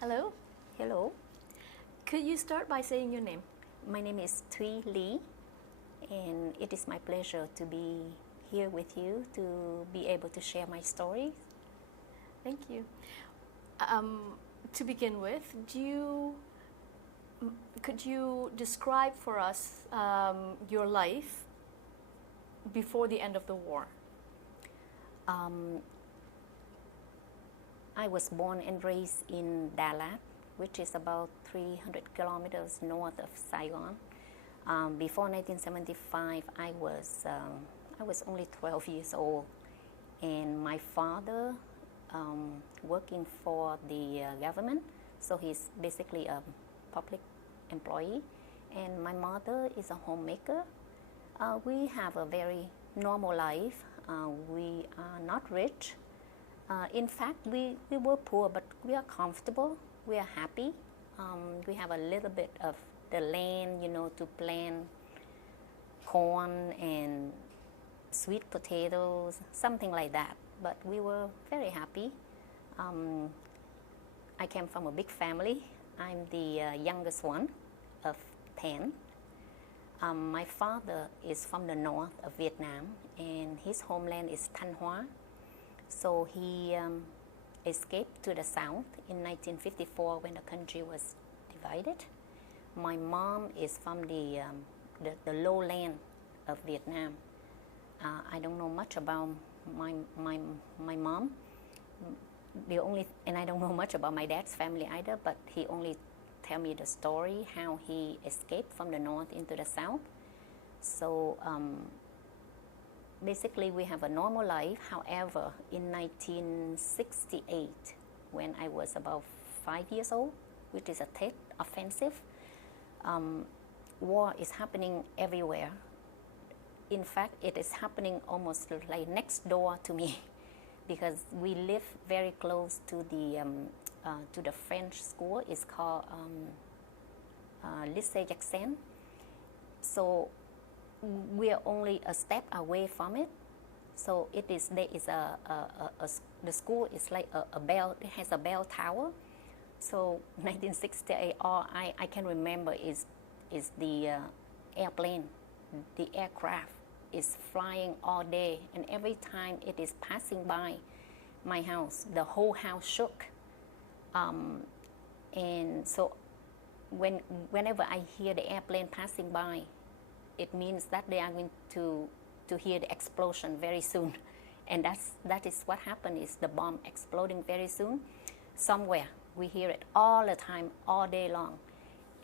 Hello. Hello, Could you start by saying your name? my name is Tuyet, and it is my pleasure to be here with you to be able to share my stories. Thank you. To begin with, could you describe for us your life before the end of the war? Um, I was born and raised in Dalat, which is about 300 kilometers north of Saigon. Before 1975, I was only 12 years old, and my father working for the government, so he's basically a public employee, and my mother is a homemaker. We have a very normal life. We are not rich. In fact, we were poor, but we are comfortable. We are happy. We have a little bit of the land, to plant corn and sweet potatoes, something like that. But we were very happy. I came from a big family. I'm the youngest one of 10. My father is from the north of Vietnam, and his homeland is Thanh Hóa. So he escaped to the south in 1954 when the country was divided. My mom is from the lowland of Vietnam. I don't know much about my mom. And I don't know much about my dad's family either, but he only tell me the story how he escaped from the north into the south. So basically we have a normal life. However, in 1968, when I was about 5 years old, which is a Tet offensive, war is happening everywhere. In fact, it is happening almost like next door to me because we live very close to the French school. It's called Lycée Jackson. So we are only a step away from it. So the school is like a bell. It has a bell tower. So 1968, all I can remember is the airplane, the aircraft is flying all day, and every time it is passing by my house, the whole house shook. And so whenever I hear the airplane passing by, it means that they are going to hear the explosion very soon. And that is what happened, is the bomb exploding very soon. Somewhere, we hear it all the time, all day long.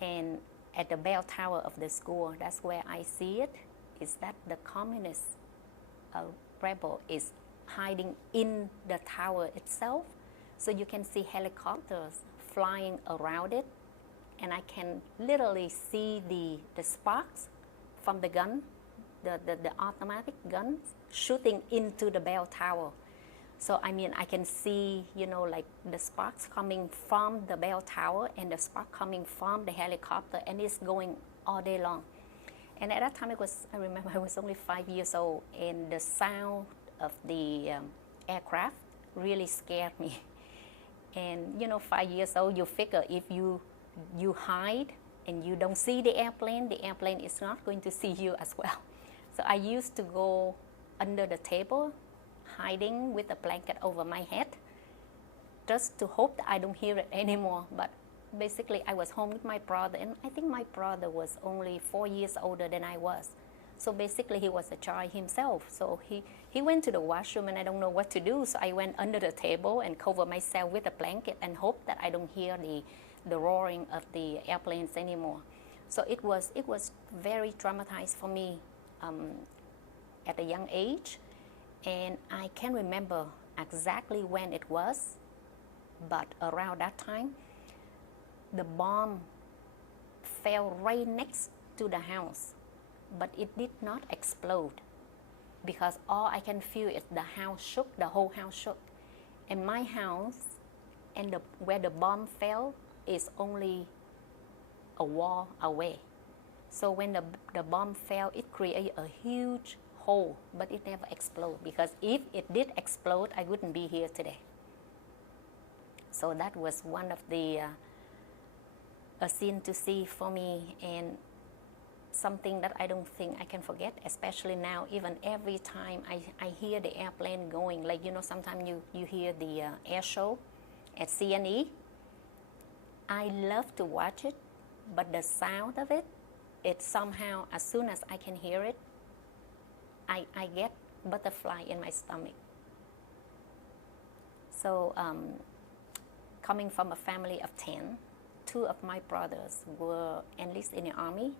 And at the bell tower of the school, that's where I see it, is that the communist rebel is hiding in the tower itself. So you can see helicopters flying around it, and I can literally see the sparks from the gun, the automatic guns shooting into the bell tower. So I mean, I can see, like the sparks coming from the bell tower and the spark coming from the helicopter, and it's going all day long. And at that time, I remember I was only 5 years old, and the sound of the aircraft really scared me. And 5 years old, you figure if you hide and you don't see the airplane is not going to see you as well. So I used to go under the table, hiding with a blanket over my head, just to hope that I don't hear it anymore. But basically, I was home with my brother, and I think my brother was only 4 years older than I was. So basically, he was a child himself. So he went to the washroom, and I don't know what to do. So I went under the table and covered myself with a blanket and hoped that I don't hear the roaring of the airplanes anymore. So it was very traumatized for me at a young age. And I can't remember exactly when it was, but around that time, the bomb fell right next to the house, but it did not explode, because all I can feel is the house shook, the whole house shook. And my house and where the bomb fell is only a wall away. So when the bomb fell, it created a huge hole, but it never exploded, because if it did explode, I wouldn't be here today. So that was one of the a scene to see for me, and something that I don't think I can forget, especially now. Even every time I hear the airplane going, like, you know, sometimes you hear the air show at CNE. I love to watch it, but the sound of it, it somehow, as soon as I can hear it, I get butterfly in my stomach. So coming from a family of 10, 2 of my brothers were enlisted in the army.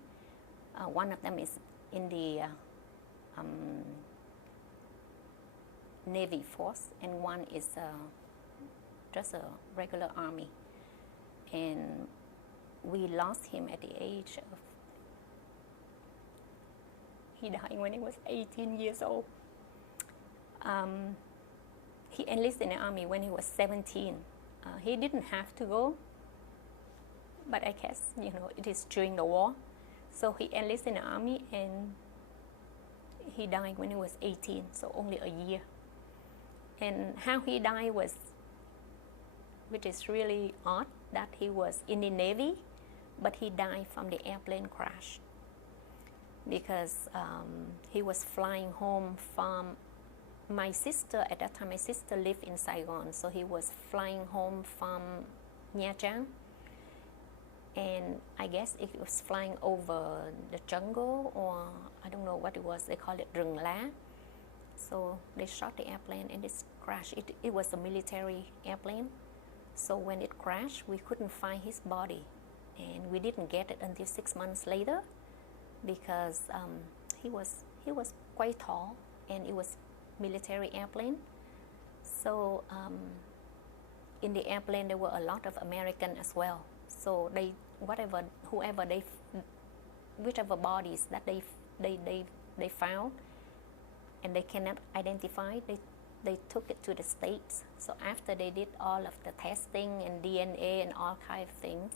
One of them is in the Navy force, and one is just a regular army. And we lost him at the age of, he died when he was 18 years old. He enlisted in the army when he was 17. He didn't have to go, but I guess, you know, it is during the war. So he enlisted in the army, and he died when he was 18, so only a year. And how he died was, which is really odd, that he was in the Navy, but he died from the airplane crash. Because he was flying home from my sister. At that time, my sister lived in Saigon, so he was flying home from Nha Trang, and I guess it was flying over the jungle, or I don't know what it was. They call it Rừng Lá. So they shot the airplane and it crashed. It was a military airplane. So when it crashed, we couldn't find his body, and we didn't get it until 6 months later, because he was quite tall, and it was military airplane. So in the airplane there were a lot of American as well. So they, whichever bodies that they found and they cannot identify, they took it to the States. So after they did all of the testing and DNA and all kind of things,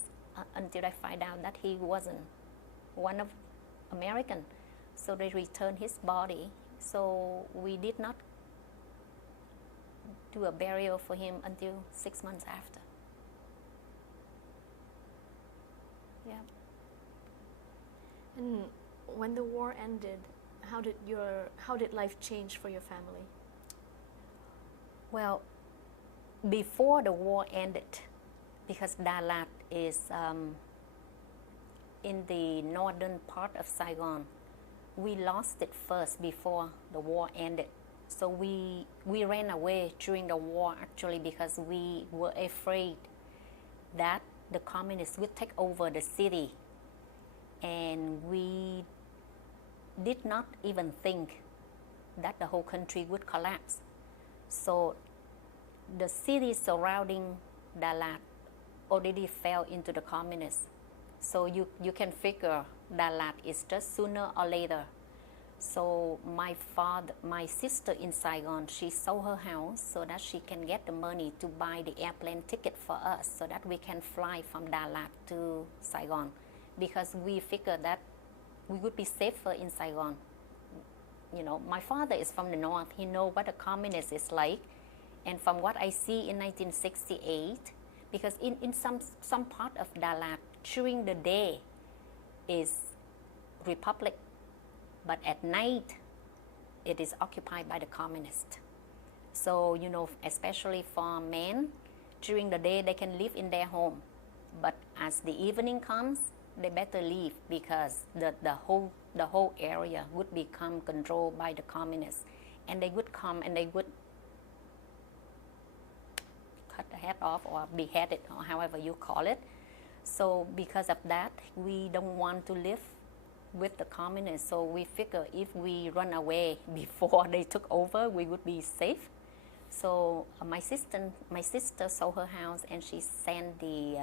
until I find out that he wasn't one of American, so they returned his body. So we did not do a burial for him until 6 months after. Yeah. And when the war ended, how did life change for your family? Well, before the war ended, because Đà Lạt is in the northern part of Saigon, we lost it first before the war ended. So we ran away during the war, actually, because we were afraid that the communists would take over the city, and we did not even think that the whole country would collapse. So the cities surrounding Đà Lạt already fell into the communists. So you can figure Đà Lạt is just sooner or later. So my sister in Saigon, she sold her house so that she can get the money to buy the airplane ticket for us, so that we can fly from Đà Lạt to Saigon, because we figured that we would be safer in Saigon. You know, my father is from the north. He knows what a communist is like. And from what I see in 1968, because in some part of Đà Lạt, during the day is republic, but at night it is occupied by the communists. So, you know, especially for men, during the day they can live in their home, but as the evening comes, they better leave, because the whole area would become controlled by the communists, and they would come and they would cut the head off or behead it, or however you call it. So because of that, we don't want to live with the communists. So we figure if we run away before they took over, we would be safe. So my sister sold her house, and she sent the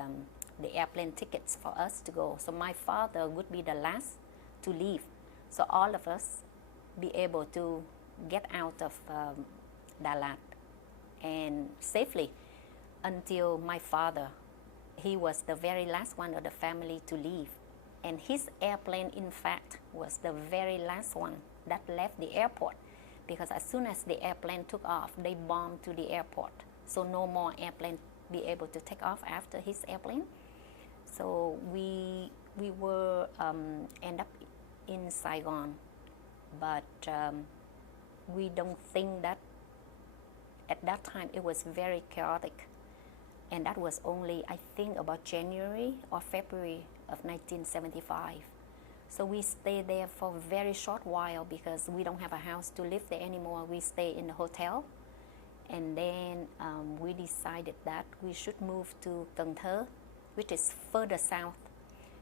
airplane tickets for us to go. So my father would be the last to leave. So all of us be able to get out of Đà Lạt and safely, until my father, he was the very last one of the family to leave. And his airplane, in fact, was the very last one that left the airport, because as soon as the airplane took off, they bombed to the airport. So no more airplane be able to take off after his airplane. So we were end up in Saigon, but we don't think that at that time it was very chaotic, and that was only, I think, about January or February of 1975. So we stayed there for a very short while because we don't have a house to live there anymore. We stay in the hotel, and then we decided that we should move to Cần Thơ, which is further south,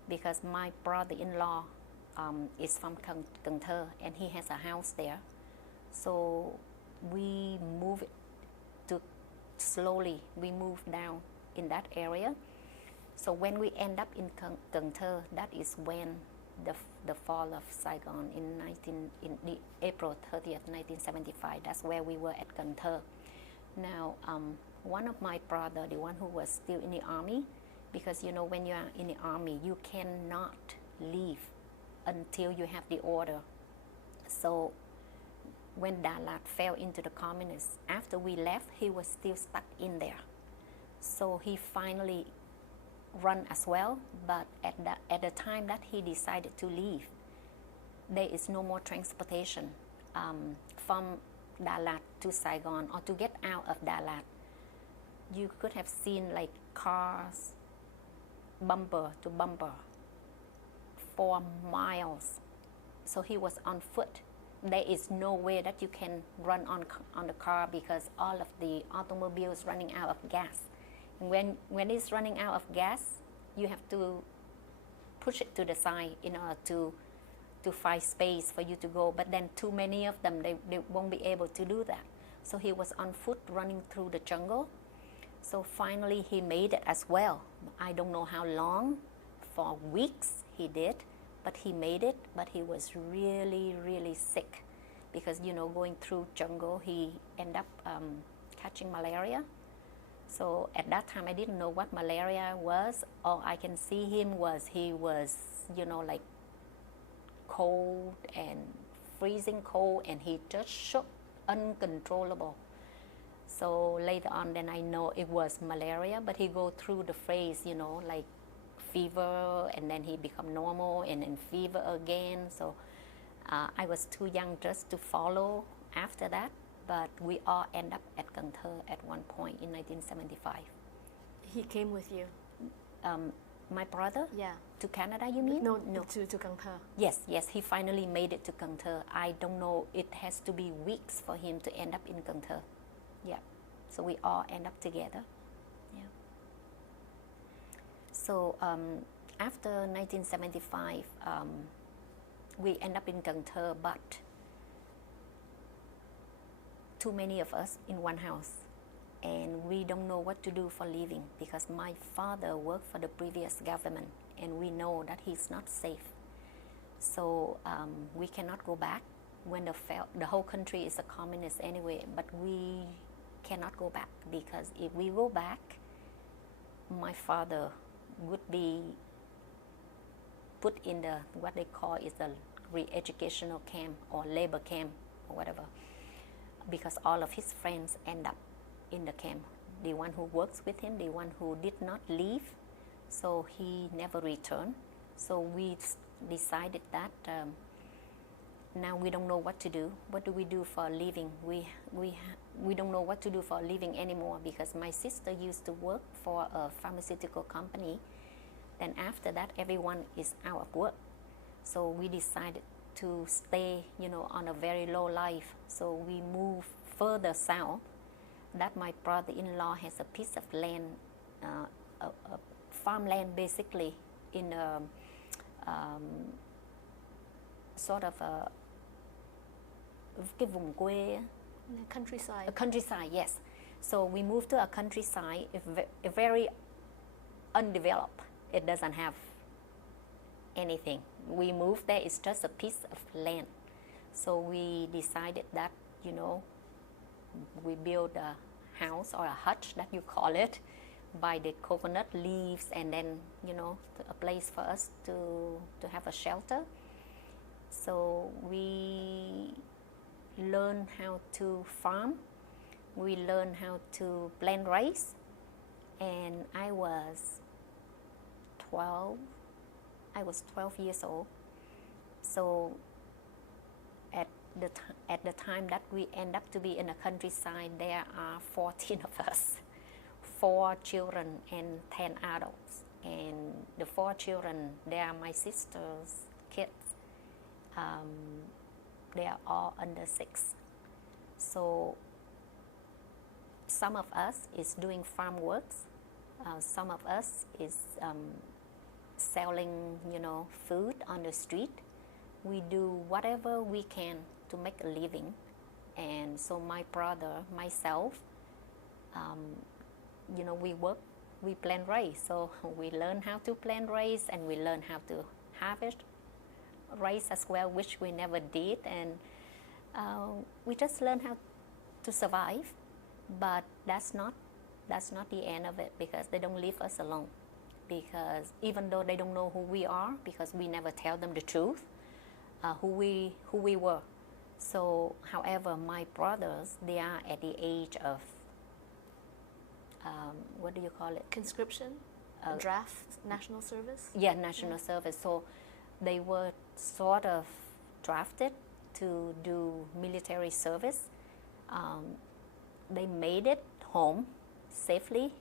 because my brother-in-law is from Cần Thơ and he has a house there. So we moved to slowly, we moved down in that area. So when we end up in Cần Thơ, that is when the fall of Saigon in the April 30th, 1975. That's where we were at Cần Thơ. Now, one of my brother, the one who was still in the army, because you know when you are in the army, you cannot leave until you have the order. So when Dalat fell into the communists, after we left, he was still stuck in there. So he finally run as well, but at the time that he decided to leave, there is no more transportation from Dalat to Saigon, or to get out of Dalat. You could have seen like cars bumper to bumper for miles. So he was on foot. There is no way that you can run on the car because all of the automobiles running out of gas. And when it's running out of gas, you have to push it to the side in order to find space for you to go. But then too many of them, they won't be able to do that. So he was on foot running through the jungle. So finally he made it as well. I don't know how long, for weeks he did, but he made it. But he was really, really sick because, you know, going through jungle, he ended up catching malaria. So at that time I didn't know what malaria was. All I can see him was he was, you know, like cold and freezing cold, and he just shook uncontrollable. So later on then I know it was malaria, but he go through the phase, you know, like fever, and then he become normal, and then fever again. So I was too young just to follow after that, but we all end up at Cần Thơ at one point in 1975. He came with you? My brother? Yeah. To Canada, you mean? No. To Cần Thơ. Yes, he finally made it to Cần Thơ. I don't know, it has to be weeks for him to end up in Cần Thơ. Yeah, so we all end up together. Yeah. So after 1975, we end up in Cần Thơ, but too many of us in one house, and we don't know what to do for living because my father worked for the previous government, and we know that he's not safe. So we cannot go back when the whole country is a communist anyway, but we cannot go back because if we go back, my father would be put in the what they call is the re-educational camp or labor camp or whatever, because all of his friends end up in the camp. The one who works with him, the one who did not leave, so he never returned. So we decided that now we don't know what to do. What do we do for a living? We don't know what to do for a living anymore because my sister used to work for a pharmaceutical company. Then after that, everyone is out of work. So we decided to stay, you know, on a very low life. So we moved further south. That my brother-in-law has a piece of land, a farmland basically, in a sort of cái vùng quê, countryside. A countryside, yes. So we moved to a countryside, very undeveloped. It doesn't have anything. We moved there, it's just a piece of land. So we decided that, you know, we build a house or a hutch that you call it by the coconut leaves, and then, you know, a place for us to have a shelter. So we learn how to farm, we learn how to plant rice, and I was 12. I was 12 years old. So at the time that we end up to be in the countryside, there are 14 of us, 4 children and 10 adults. And the 4 children, they are my sister's kids. They are all under 6. So some of us is doing farm works. Some of us is selling, food on the street. We do whatever we can to make a living. And so my brother, myself, we plant rice. So we learn how to plant rice, and we learn how to harvest rice as well, which we never did. And we just learn how to survive. But that's not the end of it, because they don't leave us alone. Because even though they don't know who we are, because we never tell them the truth, who we were. So, however, my brothers, they are at the age of, what do you call it? Conscription? Draft? National service? Yeah, national service. So they were sort of drafted to do military service. They made it home safely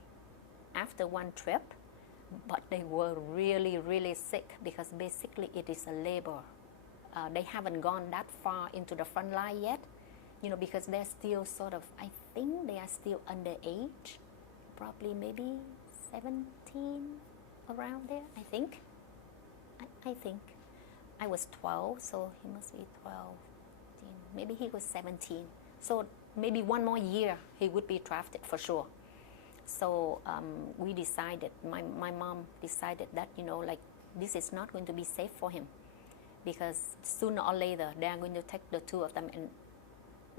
after one trip, but they were really, really sick, because basically it is a labor. They haven't gone that far into the front line yet, because they're still sort of, I think they are still underage, probably maybe 17, around there, I think. I think. I was 12, so he must be 12, 15. Maybe he was 17. So maybe one more year he would be drafted for sure. So we decided, my mom decided that, this is not going to be safe for him, because sooner or later they are going to take the 2 of them, and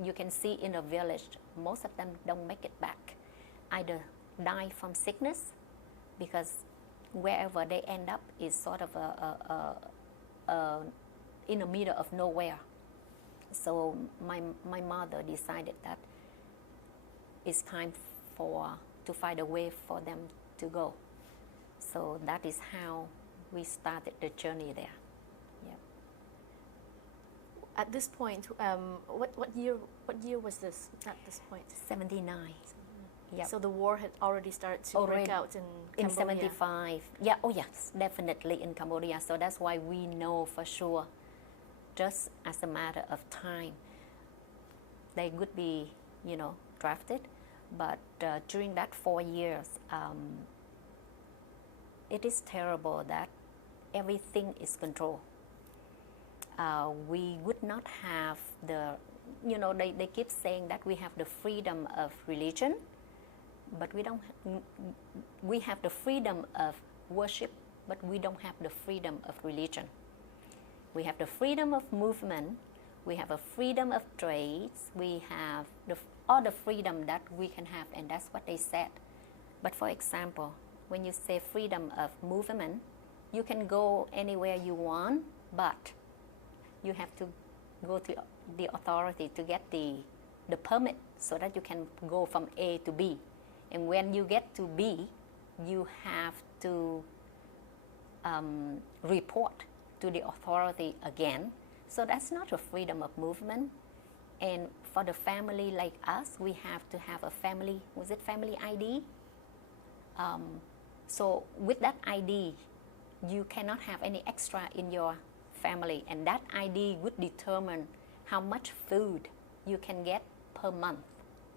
you can see in the village, most of them don't make it back. Either die from sickness, because wherever they end up is sort of in the middle of nowhere. So my mother decided that it's time to find a way for them to go. So that is how we started the journey there. Yeah. At this point, what year was this at this point? 79. Yep. So the war had already started to break out in Cambodia. In 75. Yeah, oh yes, definitely in Cambodia. So that's why we know for sure, just as a matter of time, they could be, drafted. But during that 4 years, it is terrible that everything is controlled. We would not have they keep saying that we have the freedom of religion, but we have the freedom of worship, but we don't have the freedom of religion. We have the freedom of movement, we have a freedom of trades, we have all the freedom that we can have, and that's what they said. But for example, when you say freedom of movement, you can go anywhere you want, but you have to go to the authority to get the permit, so that you can go from A to B. And when you get to B, you have to report to the authority again. So that's not a freedom of movement. And for the family like us, we have to have a family ID? So with that ID, you cannot have any extra in your family, and that ID would determine how much food you can get per month,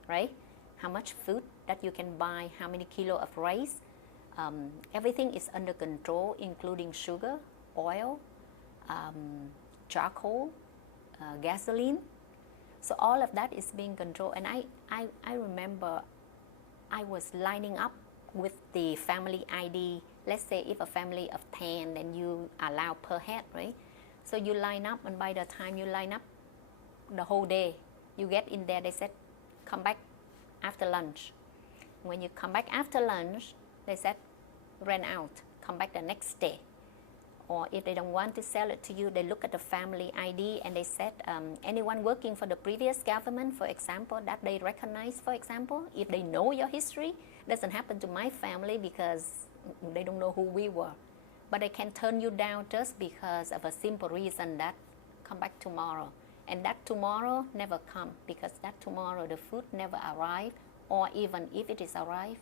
right? How much food that you can buy, how many kilo of rice. Everything is under control, including sugar, oil, charcoal, gasoline. So all of that is being controlled. And I remember I was lining up with the family ID. Let's say if a family of 10, then you allow per head, right? So you line up, and by the time you line up the whole day, you get in there, they said, come back after lunch. When you come back after lunch, they said, ran out, come back the next day. or if they don't want to sell it to you, they look at the family ID and they said anyone working for the previous government, for example, that they recognize, for example, if they know your history. Doesn't happen to my family because they don't know who we were, but they can turn you down just because of a simple reason that come back tomorrow, and that tomorrow never come, because that tomorrow the food never arrive, or even if it is arrived,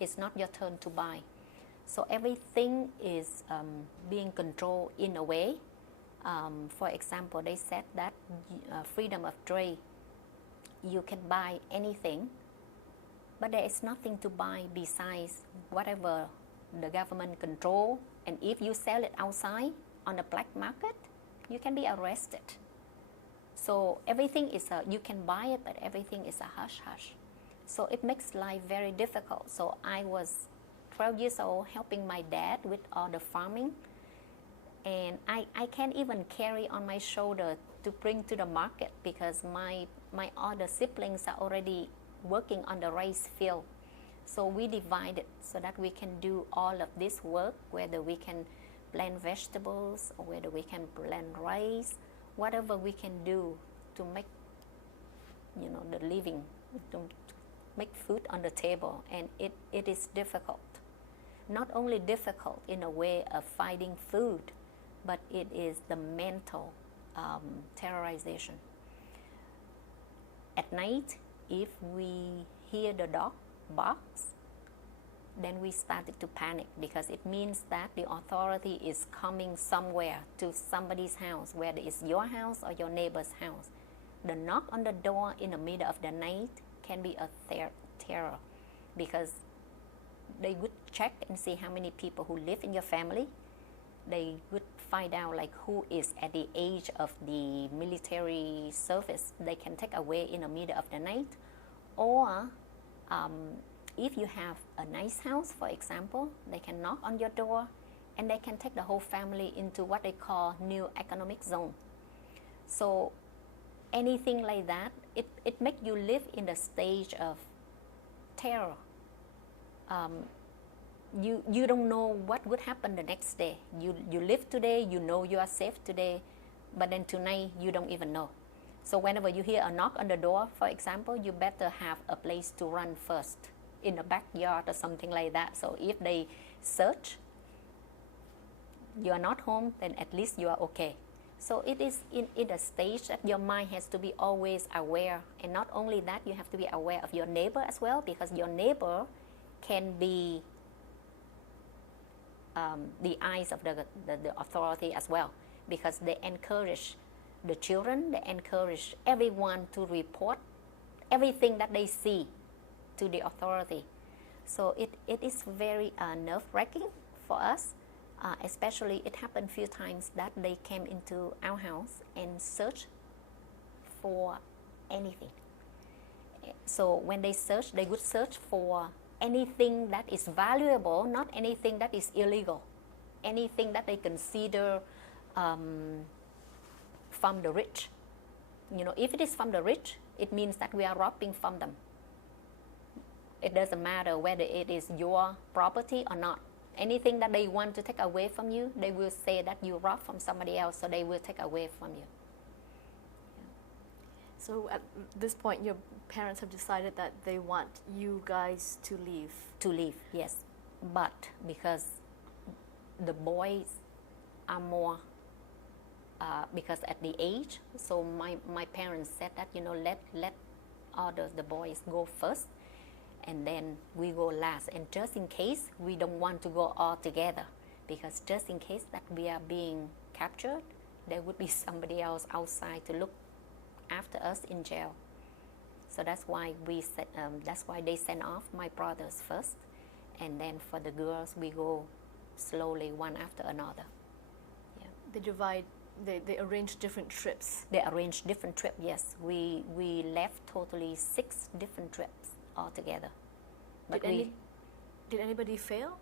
it's not your turn to buy. So everything is being controlled in a way. For example, they said that freedom of trade, you can buy anything, but there is nothing to buy besides whatever the government control. And if you sell it outside on the black market, you can be arrested. So everything is you can buy it, but everything is a hush-hush. So it makes life very difficult. So I was 12 years old helping my dad with all the farming, and I can't even carry on my shoulder to bring to the market because my other siblings are already working on the rice field. So we divided so that we can do all of this work, whether we can plant vegetables or whether we can plant rice, whatever we can do to make, the living, to make food on the table. And it is difficult. Not only difficult in a way of finding food, but it is the mental terrorization. At night, if we hear the dog barks, then we started to panic, because it means that the authority is coming somewhere to somebody's house, whether it's your house or your neighbor's house. The knock on the door in the middle of the night can be a terror, because they would check and see how many people who live in your family. They would find out like who is at the age of the military service. They can take away in the middle of the night. Or if you have a nice house, for example, they can knock on your door and they can take the whole family into what they call new economic zone. So anything like that, it makes you live in the stage of terror. You don't know what would happen the next day. You live today, you know you are safe today, but then tonight you don't even know. So whenever you hear a knock on the door, for example, you better have a place to run first, in the backyard or something like that. So if they search, you are not home, then at least you are okay. So it is in a stage that your mind has to be always aware. And not only that, you have to be aware of your neighbor as well, because your neighbor can be the eyes of the authority as well, because they encourage the children, they encourage everyone to report everything that they see to the authority. So it is very nerve-wracking for us, especially it happened a few times that they came into our house and searched for anything. So when they search, they would search for anything that is valuable, not anything that is illegal, anything that they consider from the rich. If it is from the rich, it means that we are robbing from them. It doesn't matter whether it is your property or not. Anything that they want to take away from you, they will say that you robbed from somebody else, so they will take away from you. So at this point, your parents have decided that they want you guys to leave. To leave, yes. But because the boys are more, because at the age, so my parents said that, let all the boys go first, and then we go last. And just in case, we don't want to go all together, because just in case that we are being captured, there would be somebody else outside to look after us in jail. So that's why they send off my brothers first, and then for the girls we go slowly one after another. Yeah. They arrange different trips. They arrange different trips. Yes, we left totally 6 different trips altogether. But did anybody fail?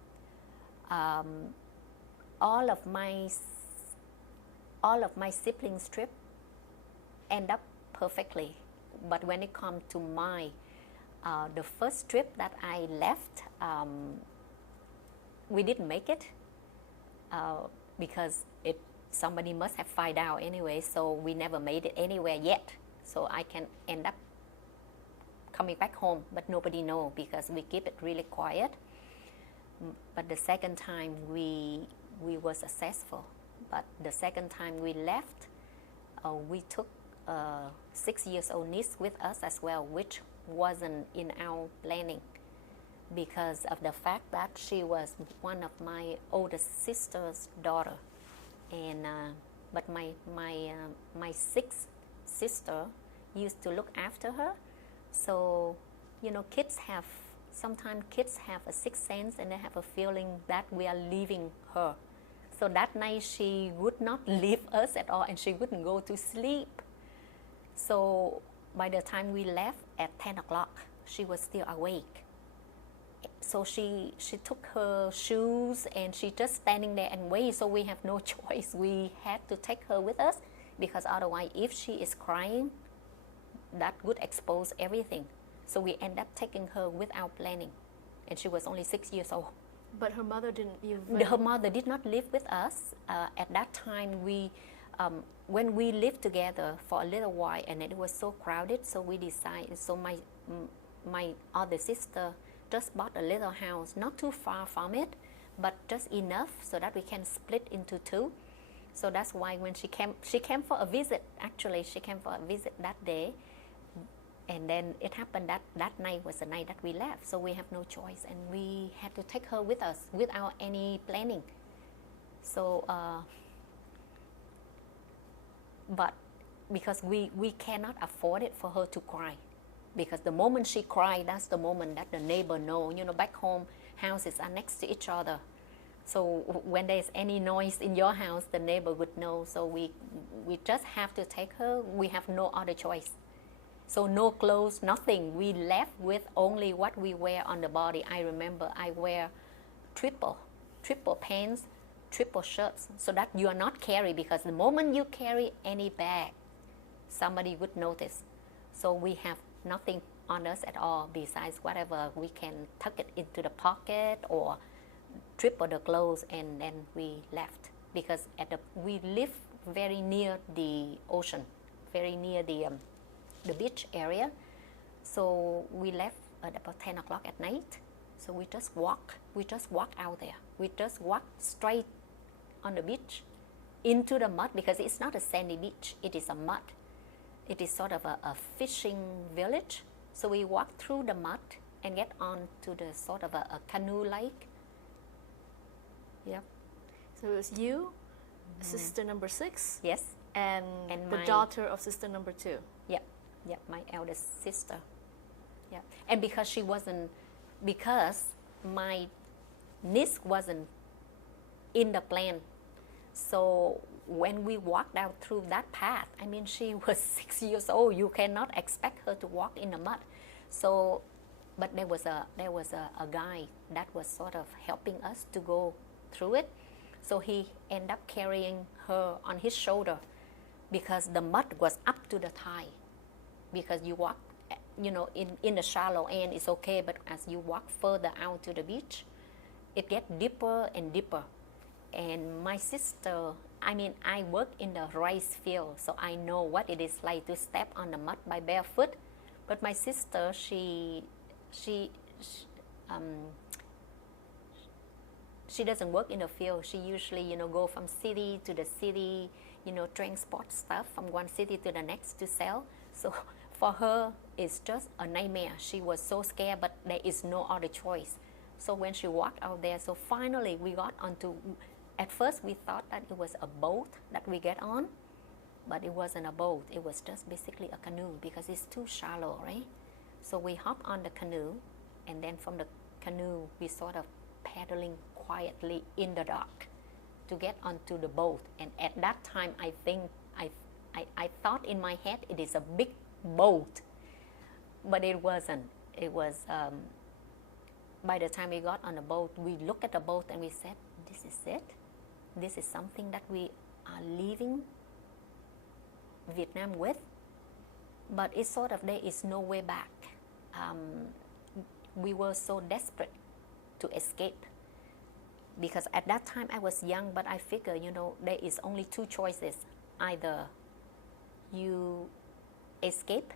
All of my siblings' trip end up perfectly, but when it comes to the first trip that I left, we didn't make it. because somebody must have find out anyway, so we never made it anywhere yet. So I can end up coming back home, but nobody know because we keep it really quiet. But the second time we were successful. But the second time we left, we took a 6-year-old niece with us as well, which wasn't in our planning because of the fact that she was one of my oldest sister's daughter. And but my sixth sister used to look after her. So sometimes kids have a sixth sense and they have a feeling that we are leaving her. So that night she would not leave us at all and she wouldn't go to sleep. So by the time we left at 10 o'clock, she was still awake. So she took her shoes and she just standing there and wait. So we have no choice. We had to take her with us because otherwise if she is crying, that would expose everything. So we end up taking her without planning. And she was only 6 years old. But her mother didn't even... Her mother did not live with us. At that time, when we lived together for a little while and it was so crowded, so we decided, so my other sister just bought a little house, not too far from it, but just enough so that we can split into two. So that's why when she came for a visit, actually she came for a visit that day. And then it happened that night was the night that we left. So we have no choice and we had to take her with us without any planning. So, but because we cannot afford it for her to cry. Because the moment she cried, that's the moment that the neighbor know. Back home, houses are next to each other. So when there's any noise in your house, the neighbor would know. So we just have to take her. We have no other choice. So no clothes, nothing. We left with only what we wear on the body. I remember I wear triple pants, triple shirts, so that you are not carry, because the moment you carry any bag, somebody would notice. So we have nothing on us at all besides whatever we can tuck it into the pocket or triple the clothes, and then we left because we live very near the ocean, very near the beach area. So we left at about 10 o'clock at night. So we just walk out there. We just walk straight on the beach into the mud, because it's not a sandy beach, it is a mud. It is sort of a fishing village. So we walk through the mud and get on to the sort of a canoe lake. Yep. So it was you, sister number 6? Yes. And the daughter of sister number 2? Yep. Yeah, my eldest sister. Yeah, and because my niece wasn't in the plan, so when we walked out through that path, I mean, she was 6 years old. You cannot expect her to walk in the mud. So, but there was a guy that was sort of helping us to go through it. So he ended up carrying her on his shoulder because the mud was up to the thigh. Because you walk, in the shallow end, it's okay, but as you walk further out to the beach, it gets deeper and deeper. And my sister, I work in the rice field, so I know what it is like to step on the mud by barefoot. But my sister, she doesn't work in the field. She usually, go from city to the city, transport stuff from one city to the next to sell. So for her, it's just a nightmare. She was so scared, but there is no other choice. So when she walked out there, so finally we got onto, at first we thought that it was a boat that we get on, but it wasn't a boat. It was just basically a canoe because it's too shallow, right? So we hopped on the canoe, and then from the canoe, we sort of paddling quietly in the dark to get onto the boat. And at that time, I think I thought in my head it is a big boat, but it wasn't. It was, by the time we got on the boat, we looked at the boat and we said, this is it? This is something that we are leaving Vietnam with? But it's sort of, there is no way back. We were so desperate to escape. because at that time I was young, but I figure, there is only two choices. Either you escape,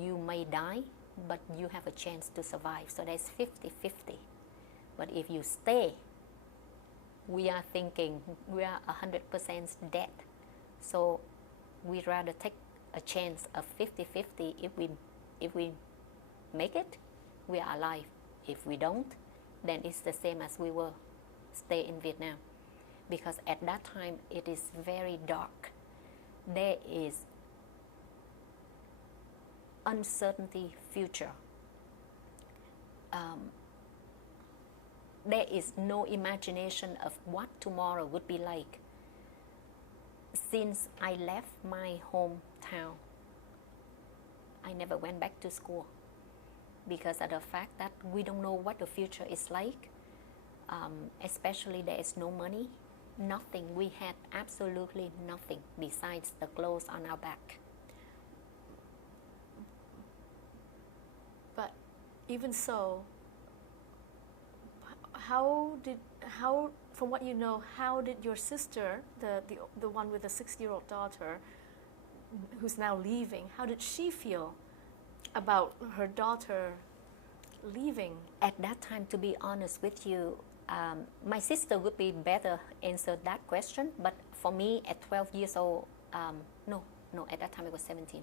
you may die, but you have a chance to survive. So there's 50-50. But if you stay, we are thinking we are 100% dead. So we'd rather take a chance of 50-50. If we make it, we are alive. If we don't, then it's the same as we were, stay in Vietnam. Because at that time, it is very dark. There is uncertainty future. There is no imagination of what tomorrow would be like. Since I left my hometown, I never went back to school because of the fact that we don't know what the future is like. Especially there is no money, nothing. We had absolutely nothing besides the clothes on our back. But even so, from what you know, how did your sister, the one with the 6-year-old daughter, who's now leaving, how did she feel about her daughter leaving? At that time, to be honest with you, my sister would be better answer that question. But for me, at 12 years old, no, at that time I was 17.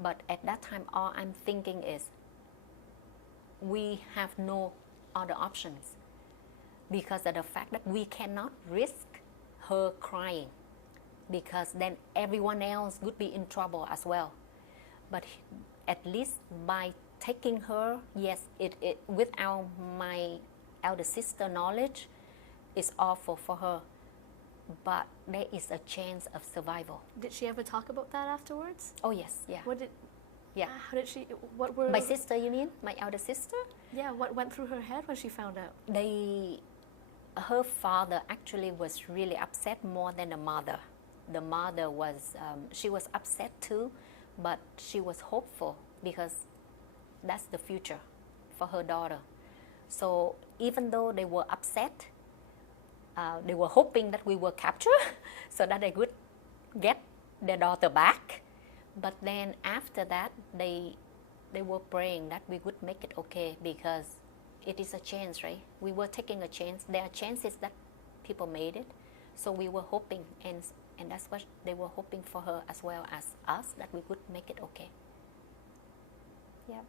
But at that time, all I'm thinking is, we have no other options because of the fact that we cannot risk her crying, because then everyone else would be in trouble as well. But at least by taking her, yes, without my elder sister knowledge, it's awful for her, but there is a chance of survival. Did she ever talk about that afterwards? Oh yes, yeah. How did she, what were... My sister, you mean? My elder sister? Yeah, what went through her head when she found out? Her father actually was really upset more than the mother. The mother was, she was upset too, but she was hopeful because that's the future for her daughter. So even though they were upset, they were hoping that we were captured so that they could get their daughter back. But then after that, they were praying that we would make it okay, because it is a chance, right? We were taking a chance. There are chances that people made it. So we were hoping, and that's what they were hoping for her as well as us, that we would make it okay. Yeah.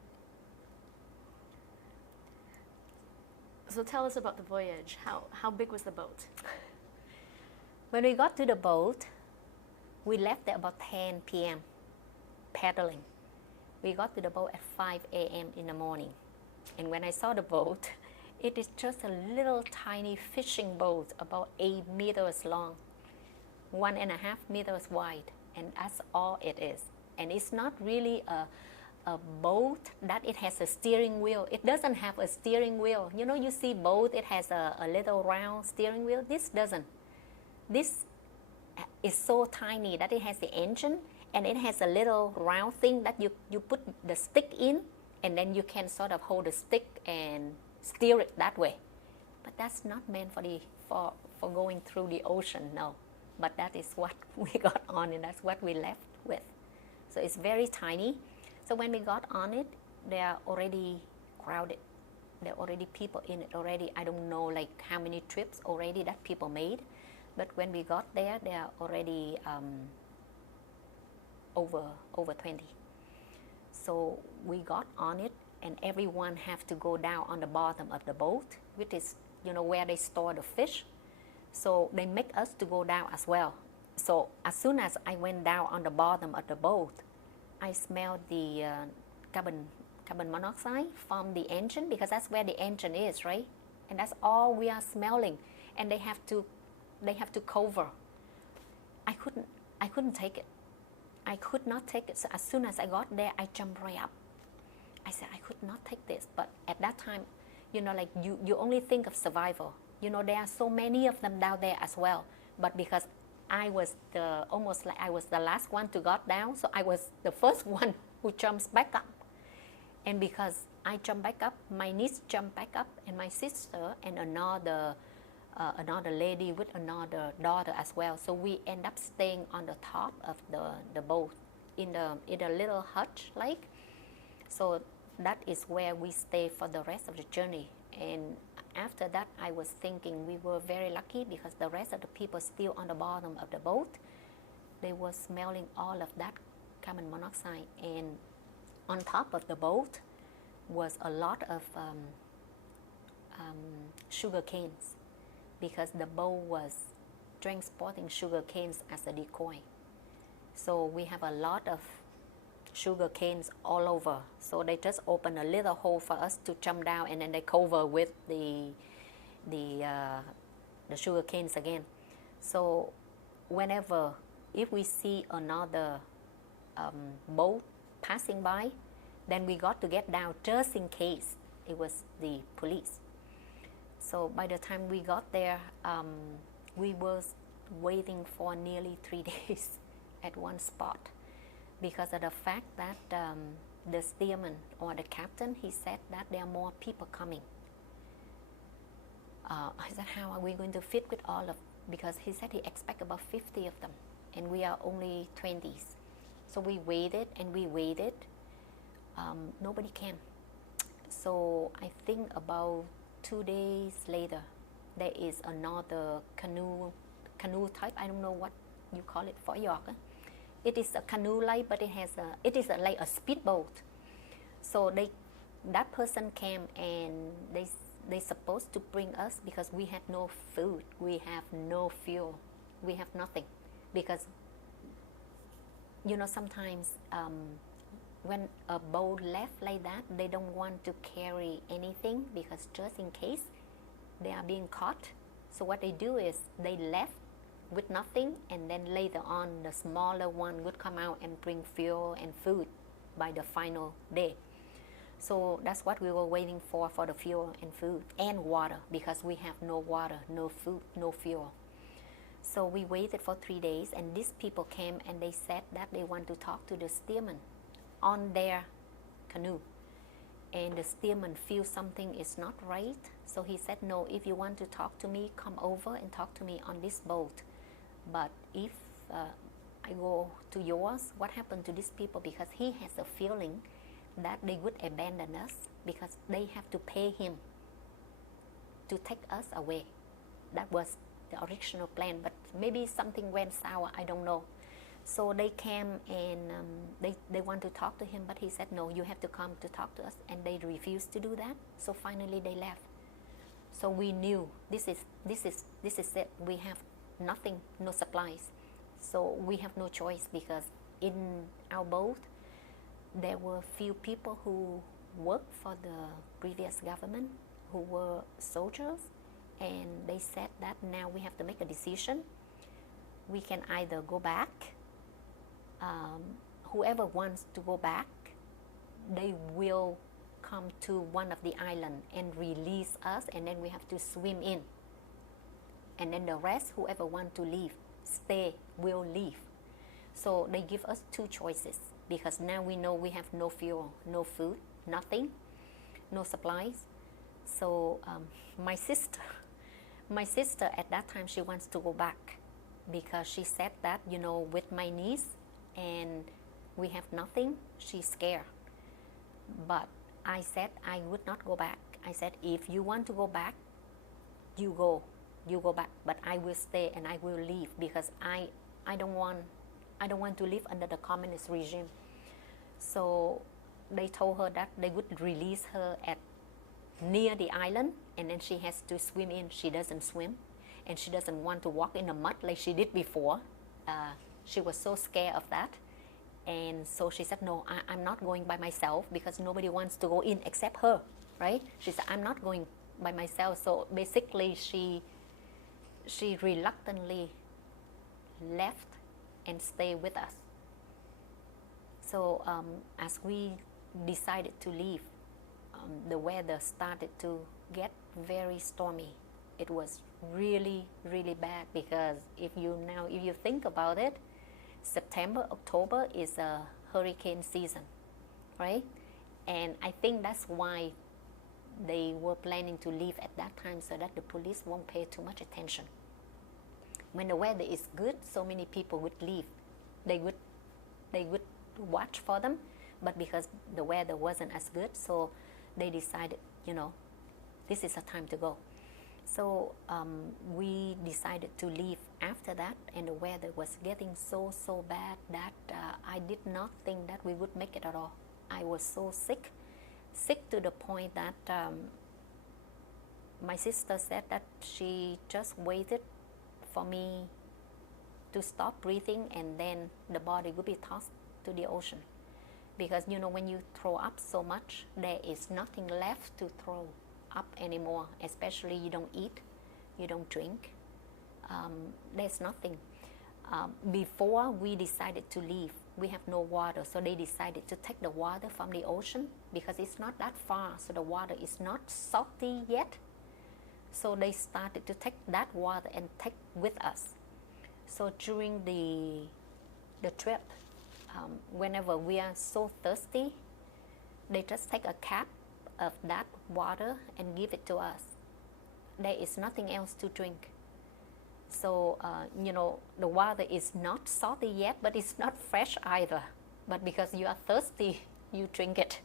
So tell us about the voyage. How big was the boat? When we got to the boat, we left there about 10 p.m. paddling. We got to the boat at 5 a.m. in the morning. And when I saw the boat, it is just a little tiny fishing boat, about 8 meters long, 1.5 meters wide, and that's all it is. And it's not really a boat that it has a steering wheel. It doesn't have a steering wheel. You see boat, it has a little round steering wheel. This doesn't. This is so tiny that it has the engine, and it has a little round thing that you put the stick in, and then you can sort of hold the stick and steer it that way. But that's not meant for going through the ocean, no. But that is what we got on, and that's what we left with. So it's very tiny. So when we got on it, they are already crowded. There are already people in it already. I don't know like how many trips already that people made. But when we got there, they are already over 20. So we got on it, and everyone have to go down on the bottom of the boat, which is where they store the fish. So they make us to go down as well. So as soon as I went down on the bottom of the boat, I smelled the carbon monoxide from the engine, because that's where the engine is, right? And that's all we are smelling. And they have to cover. I couldn't take it. I could not take it. So as soon as I got there, I jumped right up. I said, I could not take this. But at that time, like you only think of survival. There are so many of them down there as well. But because I was almost like I was the last one to got down, so I was the first one who jumps back up. And because I jumped back up, my niece jumped back up, and my sister and another another lady with another daughter as well. So we end up staying on the top of the boat in a little hut like. So that is where we stay for the rest of the journey. And after that, I was thinking we were very lucky because the rest of the people still on the bottom of the boat. They were smelling all of that carbon monoxide. And on top of the boat was a lot of sugar canes, because the boat was transporting sugar canes as a decoy. So we have a lot of sugar canes all over. So they just open a little hole for us to jump down, and then they cover with the sugar canes again. So whenever, if we see another boat passing by, then we got to get down just in case it was the police. So by the time we got there, we were waiting for nearly 3 days at one spot, because of the fact that the steerman or the captain, he said that there are more people coming. I said, how are we going to fit with all of, because he said he expects about 50 of them, and we are only 20s. So we waited and we waited. Nobody came. So I think about 2 days later, there is another canoe type. I don't know what you call it, for York. It is a canoe like, but it is like a speedboat. So that person came, and they supposed to bring us, because we had no food, we have no fuel, we have nothing, because sometimes when a boat left like that, they don't want to carry anything, because just in case they are being caught. So what they do is they left with nothing, and then later on the smaller one would come out and bring fuel and food by the final day. So that's what we were waiting for the fuel and food and water, because we have no water, no food, no fuel. So we waited for 3 days, and these people came and they said that they want to talk to the steerman on their canoe. And the steerman feels something is not right. So he said, no, if you want to talk to me, come over and talk to me on this boat. But if I go to yours, what happened to these people? Because he has a feeling that they would abandon us, because they have to pay him to take us away. That was the original plan, but maybe something went sour, I don't know. So they came and they want to talk to him, but he said, no, you have to come to talk to us, and they refused to do that. So finally they left. So we knew this is it. We have nothing, no supplies. So we have no choice, because in our boat there were few people who worked for the previous government, who were soldiers, and they said that now we have to make a decision. We can either go back. Whoever wants to go back, they will come to one of the islands and release us, and then we have to swim in. And then the rest, whoever wants to leave, stay, will leave. So they give us 2 choices, because now we know we have no fuel, no food, nothing, no supplies. So my sister at that time, she wants to go back, because she said that, with my niece and we have nothing, she's scared. But I said I would not go back. I said, if you want to go back, you go back, but I will stay and I will leave, because I don't want to live under the communist regime. So they told her that they would release her at near the island, and then she has to swim in. She doesn't swim, and she doesn't want to walk in the mud like she did before. She was so scared of that. And so she said, no, I'm not going by myself, because nobody wants to go in except her, right? She said, I'm not going by myself. So basically she reluctantly left and stayed with us. So as we decided to leave, the weather started to get very stormy. It was really, really bad, because if you think about it, September, October is a hurricane season, right? And I think that's why they were planning to leave at that time so that the police won't pay too much attention. When the weather is good, so many people would leave. They would watch for them, but because the weather wasn't as good, so they decided, this is a time to go. So we decided to leave after that, and the weather was getting so bad that I did not think that we would make it at all. I was so sick to the point that my sister said that she just waited for me to stop breathing, and then the body would be tossed to the ocean. Because when you throw up so much, there is nothing left to throw up anymore, especially you don't eat, you don't drink, there's nothing. Before we decided to leave, we have no water, so they decided to take the water from the ocean because it's not that far, so the water is not salty yet. So they started to take that water and take with us. So during the trip, whenever we are so thirsty, they just take a cap of that water and give it to us. There is nothing else to drink. So, the water is not salty yet, but it's not fresh either. But because you are thirsty, you drink it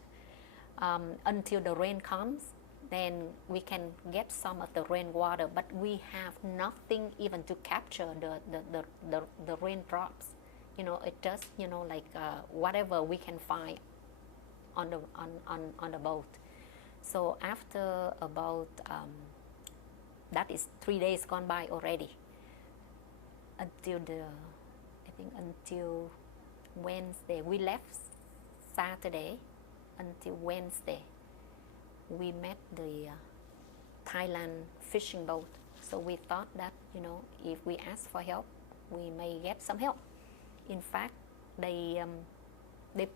until the rain comes. Then we can get some of the rainwater, but we have nothing even to capture the raindrops. It just whatever we can find on the boat. So after about that is 3 days gone by already, until Wednesday. We left Saturday. Until Wednesday we met the Thailand fishing boat. So we thought that if we ask for help, we may get some help. In fact, they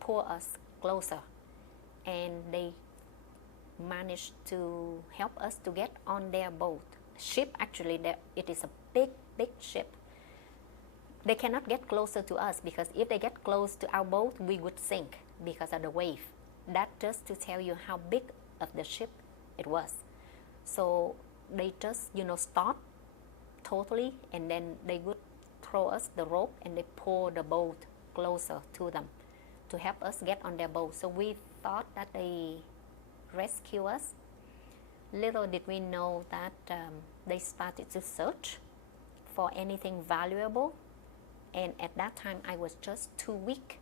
pull us closer, and they managed to help us to get on their boat. Ship, actually, it is a big ship. They cannot get closer to us because if they get close to our boat, we would sink because of the wave. That just to tell you how big of the ship it was. So they just stop totally, and then they would throw us the rope and they pull the boat closer to them to help us get on their boat. So we thought that they rescue us. Little did we know that they started to search for anything valuable, and at that time I was just too weak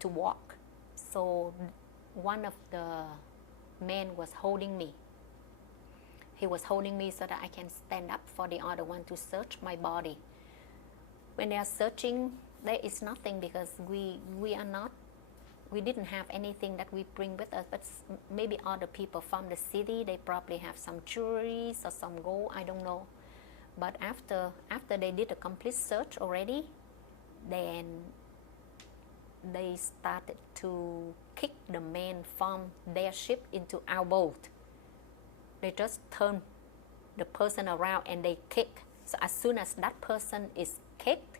to walk. So one of the men was holding me. He was holding me so that I can stand up for the other one to search my body. When they are searching, there is nothing because we didn't have anything that we bring with us, but maybe other people from the city, they probably have some jewelry or some gold, I don't know. But after they did a complete search already, then they started to kick the men from their ship into our boat. They just turn the person around and they kick. So as soon as that person is kicked,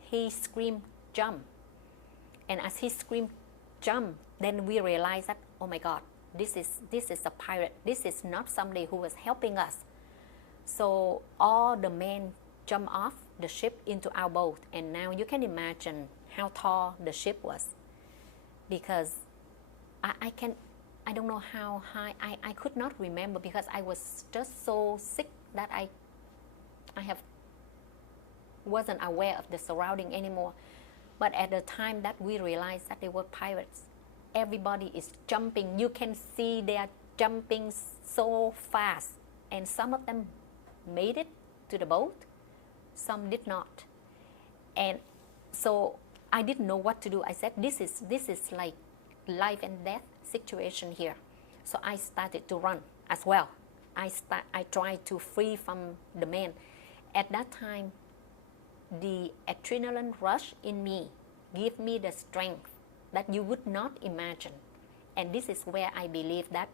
he screamed, "Jump!" And as he screamed, "Jump!" then we realized that, oh my God, this is a pirate. This is not somebody who was helping us. So all the men jumped off the ship into our boat, and now you can imagine how tall the ship was, because I don't know how high, I could not remember because I was just so sick that I wasn't aware of the surrounding anymore. But at the time that we realized that they were pirates, everybody is jumping. You can see they are jumping so fast, and some of them made it to the boat, some did not. And so I didn't know what to do. I said, this is like life and death situation here. So I started to run as well. I tried to flee from the men. At that time, the adrenaline rush in me gave me the strength that you would not imagine. And this is where I believe that,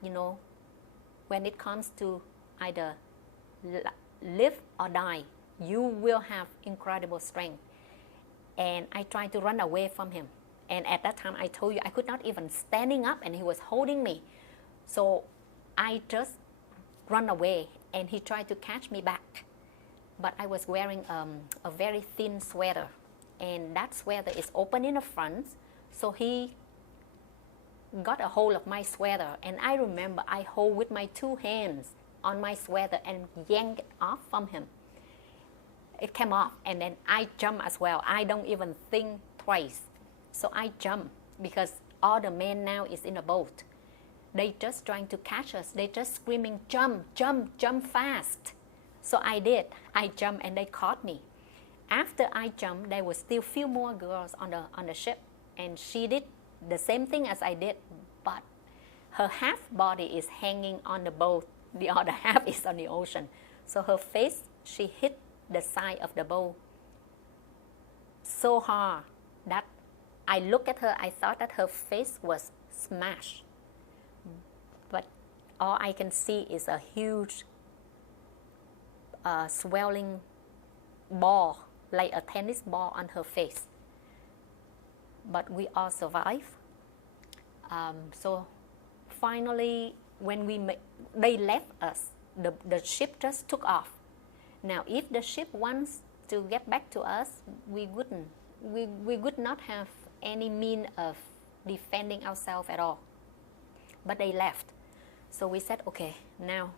when it comes to either live or die, you will have incredible strength. And I tried to run away from him. And at that time, I told you, I could not even standing up, and he was holding me. So I just run away, and he tried to catch me back. But I was wearing a very thin sweater, and that sweater is open in the front, so he got a hold of my sweater, and I remember I hold with my 2 hands on my sweater and yanked it off from him. It came off, and then I jump as well. I don't even think twice. So I jump because all the men now is in a boat. They just trying to catch us. They just screaming, jump, jump, jump fast. So I did. I jumped and they caught me. After I jumped, there were still few more girls on the ship, and she did the same thing as I did, but her half body is hanging on the boat. The other half is on the ocean. So her face, she hit the side of the boat so hard that I looked at her, I thought that her face was smashed. But all I can see is a huge swelling ball, like a tennis ball on her face. But we all survived. So finally, when they left us, the ship just took off. Now, if the ship wants to get back to us, we would not have any mean of defending ourselves at all. But they left. So we said, okay, now,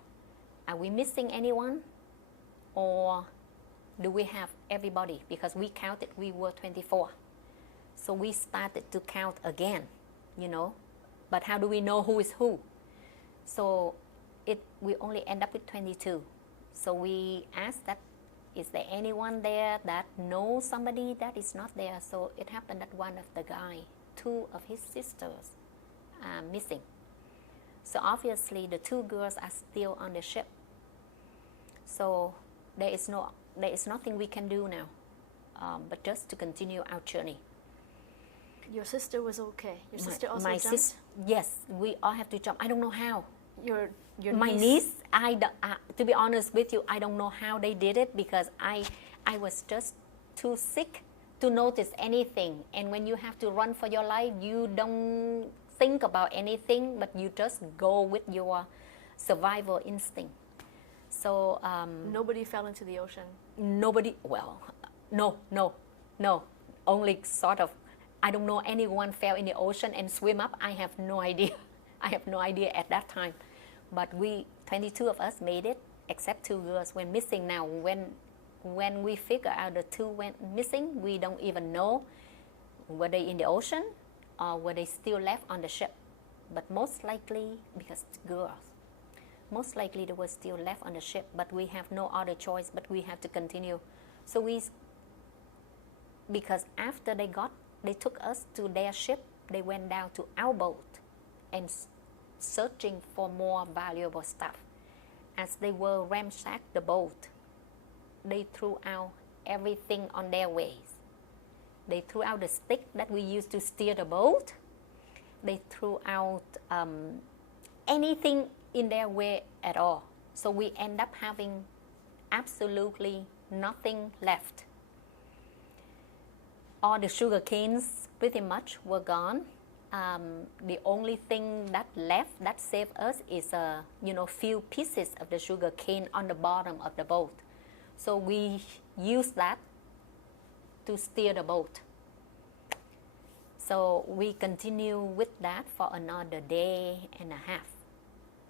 are we missing anyone? Or do we have everybody? Because we counted, we were 24. So we started to count again, But how do we know who is who? So we only end up with 22. So we asked that, is there anyone there that knows somebody that is not there? So it happened that one of the guy, 2 of his sisters are missing. So obviously the 2 girls are still on the ship. So there is nothing we can do now, but just to continue our journey. Your sister was okay. Your sister also jumped? Yes, we all have to jump. I don't know how. Your my niece, to be honest with you, I don't know how they did it, because I was just too sick to notice anything. And when you have to run for your life, you don't think about anything, but you just go with your survival instinct. So nobody fell into the ocean? Nobody, well, no. Only sort of, I don't know anyone fell in the ocean and swim up. I have no idea. I have no idea at that time. But 22 of us made it, except 2 girls went missing. Now, when we figure out the 2 went missing, we don't even know were they in the ocean or were they still left on the ship. But most likely, because girls, most likely they were still left on the ship, but we have no other choice, but we have to continue. So because after they took us to their ship, they went down to our boat and searching for more valuable stuff. As they were ransacked the boat, they threw out everything on their ways. They threw out the stick that we used to steer the boat. They threw out anything in their way at all. So we end up having absolutely nothing left. All the sugar canes pretty much were gone. The only thing that left that saved us is few pieces of the sugar cane on the bottom of the boat. So we used that to steer the boat. So we continue with that for another day and a half.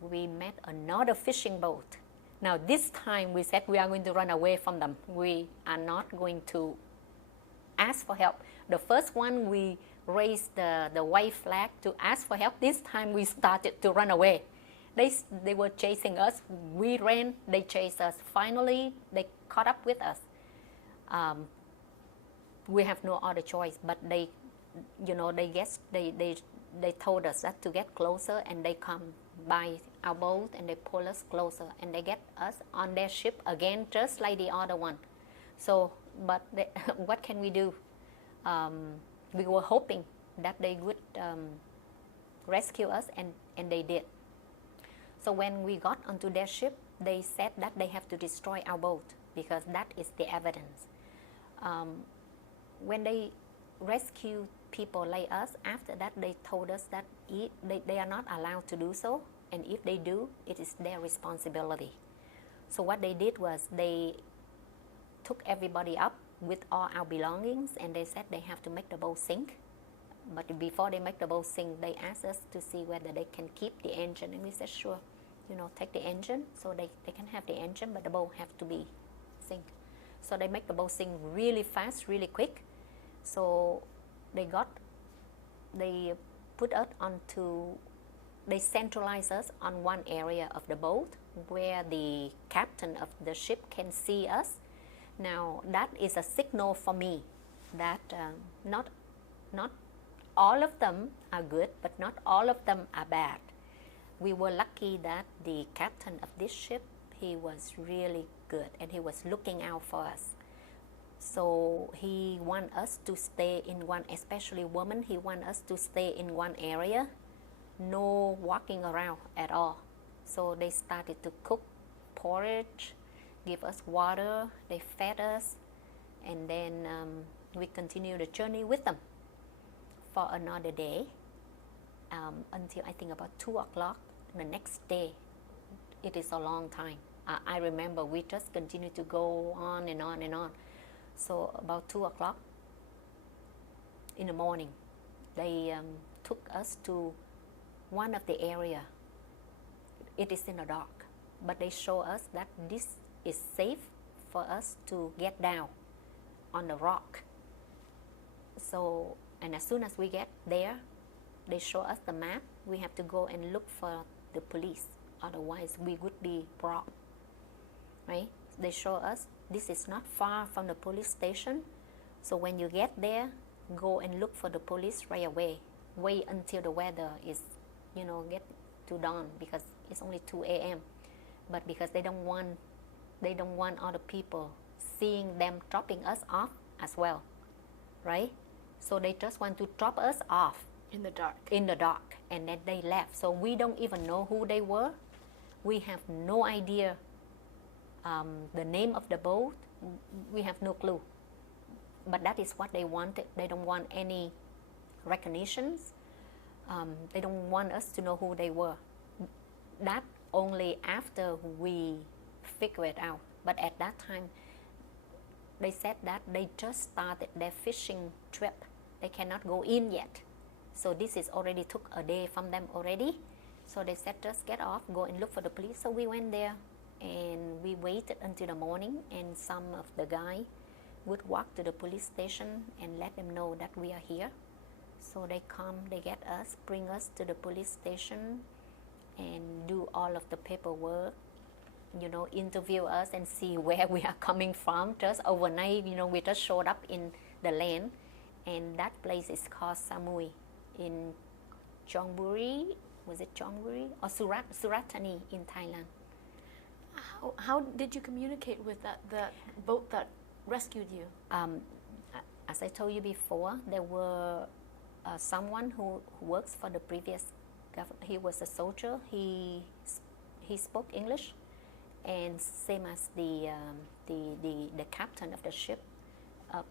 We met another fishing boat. Now this time we said we are going to run away from them. We are not going to ask for help. The first one we raised the white flag to ask for help. This time we started to run away. They were chasing us. We ran, they chased us. Finally, they caught up with us. We have no other choice, but they told us that to get closer, and they come by our boat and they pull us closer, and they get us on their ship again, just like the other one. So, but what can we do? We were hoping that they would rescue us, and they did. So when we got onto their ship, they said that they have to destroy our boat, because that is the evidence. When they rescued people like us, after that they told us that they are not allowed to do so. and if they do, it is their responsibility. So what they did was they took everybody up with all our belongings, and they said they have to make the boat sink. But before they make the boat sink, they asked us to see whether they can keep the engine, and we said sure, take the engine, so they can have the engine, but the boat have to be sink. So they make the boat sink really fast, really quick. So they put us they centralize us on one area of the boat where the captain of the ship can see us. Now that is a signal for me that not all of them are good, but not all of them are bad. We were lucky that the captain of this ship, he was really good, and he was looking out for us. So he want us to stay in one, especially women, he want us to stay in one area, no walking around at all. So they started to cook porridge, give us water, they fed us, and then we continued the journey with them for another day until I think about 2 o'clock the next day. It is a long time. I remember we just continued to go on and on and on. So about 2 o'clock in the morning, they took us to one of the area. It is in the dark, but they show us that this is safe for us to get down on the rock. So, and as soon as we get there, they show us the map. We have to go and look for the police, otherwise we would be brought, right? They show us this is not far from the police station, so when you get there, go and look for the police right away. Wait until the weather is, get to dawn, because it's only 2 a.m. But because they don't want other people seeing them dropping us off as well, right? So they just want to drop us off in the dark. And then they left. So we don't even know who they were. We have no idea the name of the boat. We have no clue. But that is what they wanted. They don't want any recognitions. They don't want us to know who they were. That only after we figure it out. But at that time, they said that they just started their fishing trip. They cannot go in yet. So this is already took a day from them already. So they said just get off, go and look for the police. So we went there and we waited until the morning, and some of the guy would walk to the police station and let them know that we are here. So they come, they get us, bring us to the police station and do all of the paperwork, interview us and see where we are coming from. Just overnight, we just showed up in the land, and that place is called Samui in Chonburi. Was it Chonburi or Suratthani in Thailand? How did you communicate with the boat that rescued you? As I told you before, there were someone who works for the previous government. He was a soldier. He spoke English, and same as the captain of the ship,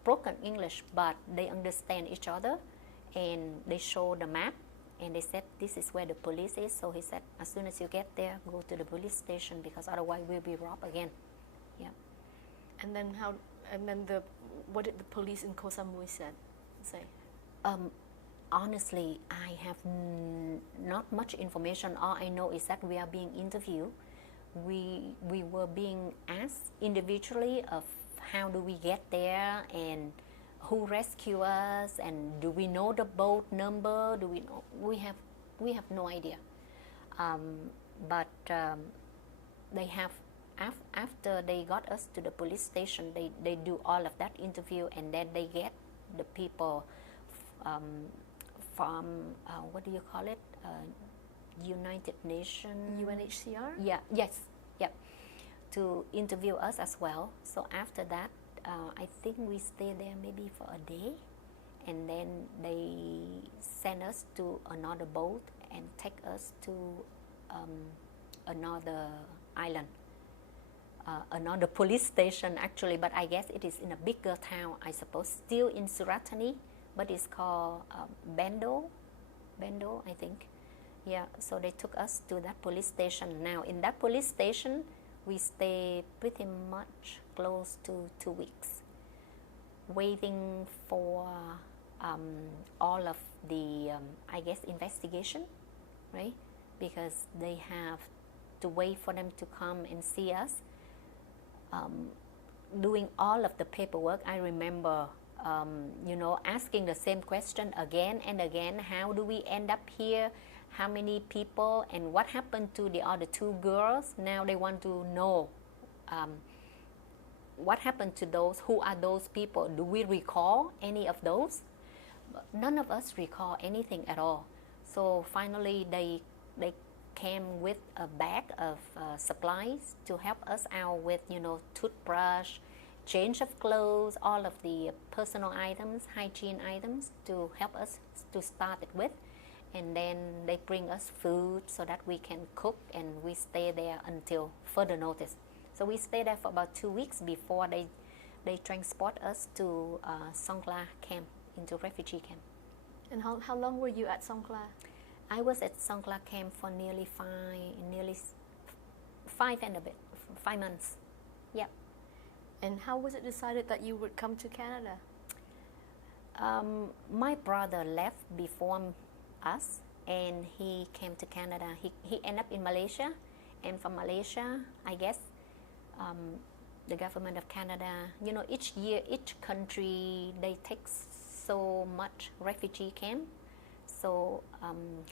broken English, but they understand each other, and they show the map, and they said this is where the police is. So he said as soon as you get there, go to the police station, because otherwise we'll be robbed again. Yeah. And then what did the police in Koh Samui say? Honestly, I have not much information. All I know is that we are being interviewed. We were being asked individually of how do we get there, and who rescued us, and do we know the boat number? Do we know? We have no idea. But they have, after they got us to the police station, they do all of that interview, and then they get the people from what do you call it? United Nations. UNHCR? Yeah. Yes. Yep. To interview us as well. So after that, I think we stayed there maybe for a day, and then they sent us to another boat and take us to another island, another police station actually, but I guess it is in a bigger town, I suppose, still in Suratthani, but it's called Bendo, I think. Yeah, so they took us to that police station. Now, in that police station, we stayed pretty much close to 2 weeks, waiting for all of the, I guess, investigation, right? Because they have to wait for them to come and see us. Doing all of the paperwork, I remember, asking the same question again and again. How do we end up here? How many people? And what happened to the other 2 girls? Now they want to know what happened to those. Who are those people? Do we recall any of those? None of us recall anything at all. So finally, they came with a bag of supplies to help us out with, toothbrush, change of clothes, all of the personal items, hygiene items to help us to start it with. And then they bring us food so that we can cook, and we stay there until further notice. So we stayed there for about 2 weeks before they transport us to Songkhla camp, into refugee camp. And how long were you at Songkhla? I was at Songkhla camp for nearly 5 months. Yep. And how was it decided that you would come to Canada? My brother left before us, and he came to Canada. He ended up in Malaysia, and from Malaysia, I guess, the government of Canada, each year, each country, they take so much refugee camp. So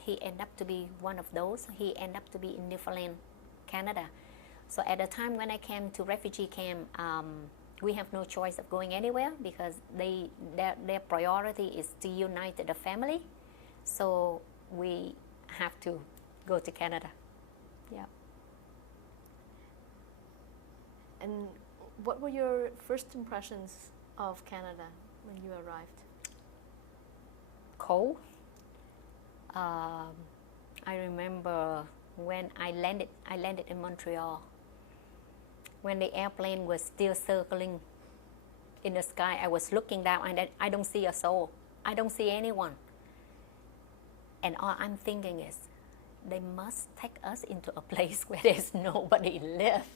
he ended up to be one of those. He ended up to be in Newfoundland, Canada. So at the time when I came to refugee camp, we have no choice of going anywhere, because their priority is to unite the family. So we have to go to Canada. Yeah. And what were your first impressions of Canada when you arrived? Cold. I remember when I landed in Montreal, when the airplane was still circling in the sky. I was looking down, and I don't see a soul. I don't see anyone. And all I'm thinking is, they must take us into a place where there's nobody left.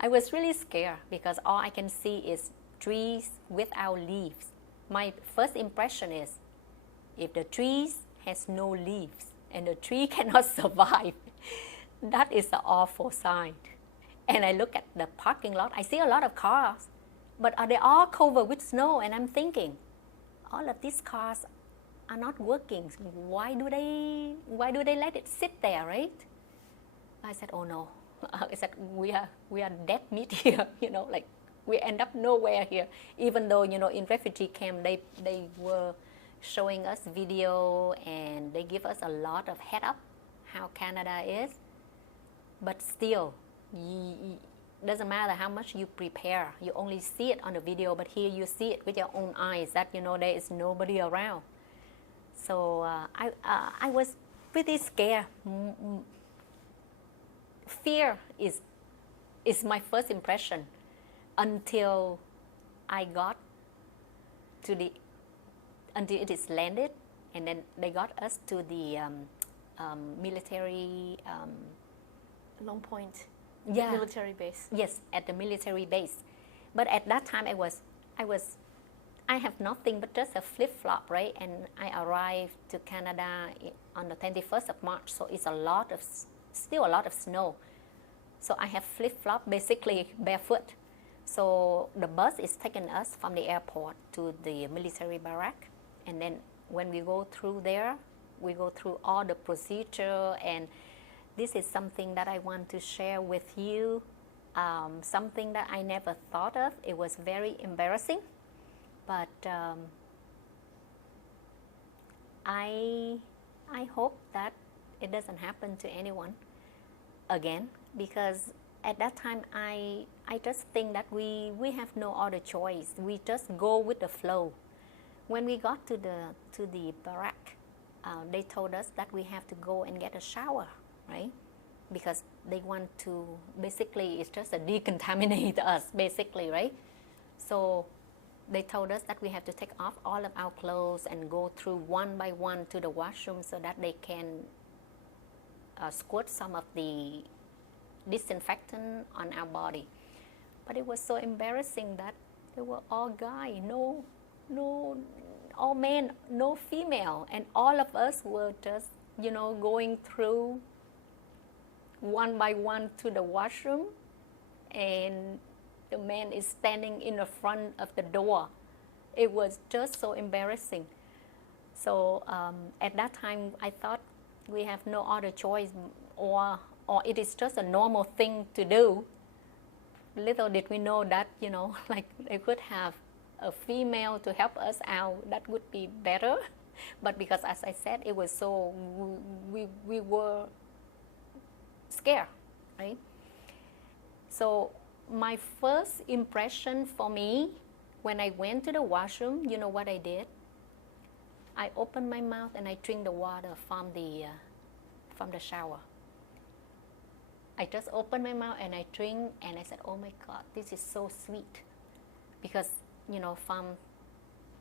I was really scared, because all I can see is trees without leaves. My first impression is, if the trees has no leaves and the tree cannot survive, that is an awful sign. And I look at the parking lot, I see a lot of cars, but are they all covered with snow? And I'm thinking, all of these cars are not working. Why do they let it sit there, right? I said, oh no. I said, we are dead meat here, like we end up nowhere here. Even though, in refugee camp, they were showing us video, and they give us a lot of head up how Canada is. But still, doesn't matter how much you prepare, you only see it on the video, but here you see it with your own eyes that there is nobody around. So I was pretty scared. Fear is my first impression, until I got to until it is landed, and then they got us to the military Long Point, yeah, military base. Yes, at the military base. But at that time, I have nothing but just a flip-flop, right? And I arrived to Canada on the 21st of March, so it's still a lot of snow. So I have flip-flop, basically barefoot. So the bus is taking us from the airport to the military barrack. And then when we go through there, we go through all the procedure. And this is something that I want to share with you, something that I never thought of. It was very embarrassing. But I hope that it doesn't happen to anyone again, because at that time I just think that we have no other choice. We just go with the flow. When we got to the barrack, they told us that we have to go and get a shower, right? Because they want to, basically it's just to decontaminate us, basically, right? So they told us that we have to take off all of our clothes and go through one by one to the washroom so that they can squirt some of the disinfectant on our body. But it was so embarrassing that they were all guys, all men, no female, and all of us were just, going through one by one to the washroom, and the man is standing in the front of the door. It was just so embarrassing. So at that time, I thought we have no other choice, or it is just a normal thing to do. Little did we know that, like they could have a female to help us out, that would be better. But because, as I said, it was so, we were scared, right? So my first impression for me, when I went to the washroom, you know what I did? I opened my mouth and I drank the water from the shower. I just opened my mouth and I drink, and I said, oh my God, this is so sweet. Because, from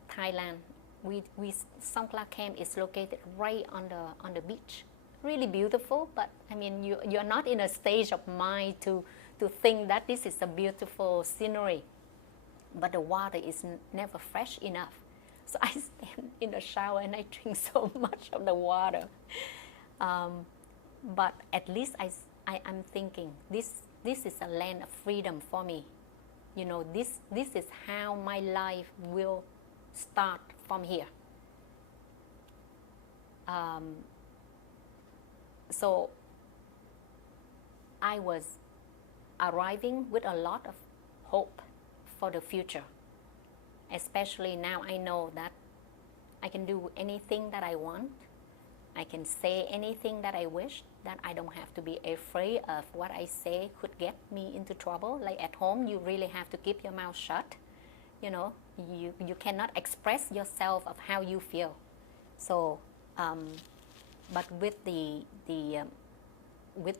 Thailand, Songkla camp is located right on the beach. Really beautiful, but I mean, you're not in a stage of mind to think that this is a beautiful scenery. But the water is never fresh enough. So I stand in the shower and I drink so much of the water. But at least I'm thinking, this is a land of freedom for me. This is how my life will start from here. So I was arriving with a lot of hope for the future. Especially now I know that I can do anything that I want. I can say anything that I wish, that I don't have to be afraid of what I say could get me into trouble. Like at home, you really have to keep your mouth shut. You cannot express yourself of how you feel. So, but with the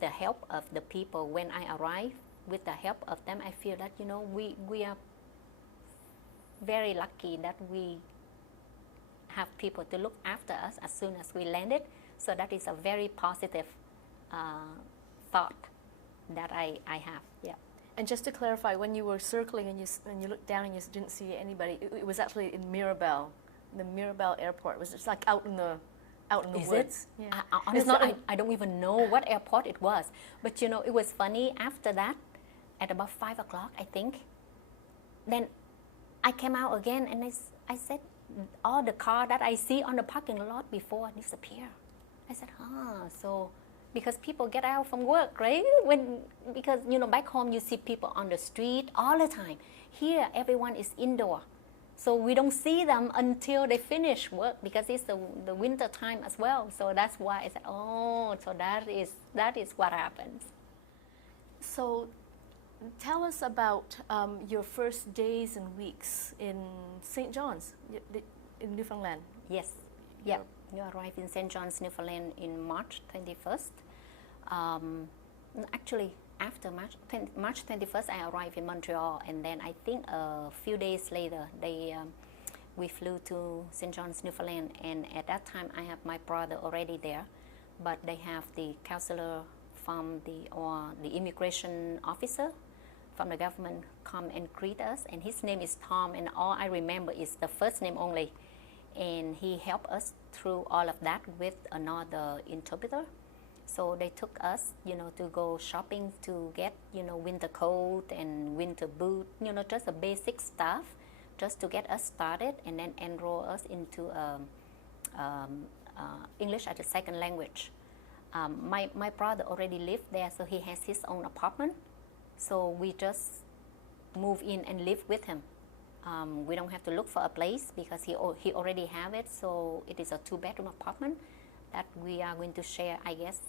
help of the people, when I arrive, with the help of them, I feel that, we are very lucky that we have people to look after us as soon as we landed. So that is a very positive thought that I have. Yeah. And just to clarify, when you were circling and you looked down and you didn't see anybody, it was actually in Mirabel, the Mirabel airport. It was just like out in the Is woods. It? Yeah. Honestly, I don't even know what airport it was. But it was funny. After that, at about 5 o'clock, I think, then I came out again and I said, all the car that I see on the parking lot before disappear. I said, so because people get out from work, right? Because back home you see people on the street all the time. Here everyone is indoor, so we don't see them until they finish work, because it's the winter time as well. So that's why I said, so that is what happens. So tell us about your first days and weeks in St. John's, in Newfoundland. Yes. Yeah. You arrived in St. John's, Newfoundland in March 21st. Actually, after March 21st, I arrived in Montreal, and then I think a few days later, we flew to St. John's, Newfoundland, and at that time, I have my brother already there, but they have the counselor from the immigration officer from the government come and greet us, and his name is Tom, and all I remember is the first name only. And he helped us through all of that with another interpreter. So they took us, to go shopping to get, winter coat and winter boot, just the basic stuff, just to get us started, and then enroll us into English as a second language. My brother already lived there, so he has his own apartment. So we just move in and live with him. We don't have to look for a place because he already have it. So it is a 2-bedroom apartment that we are going to share, I guess.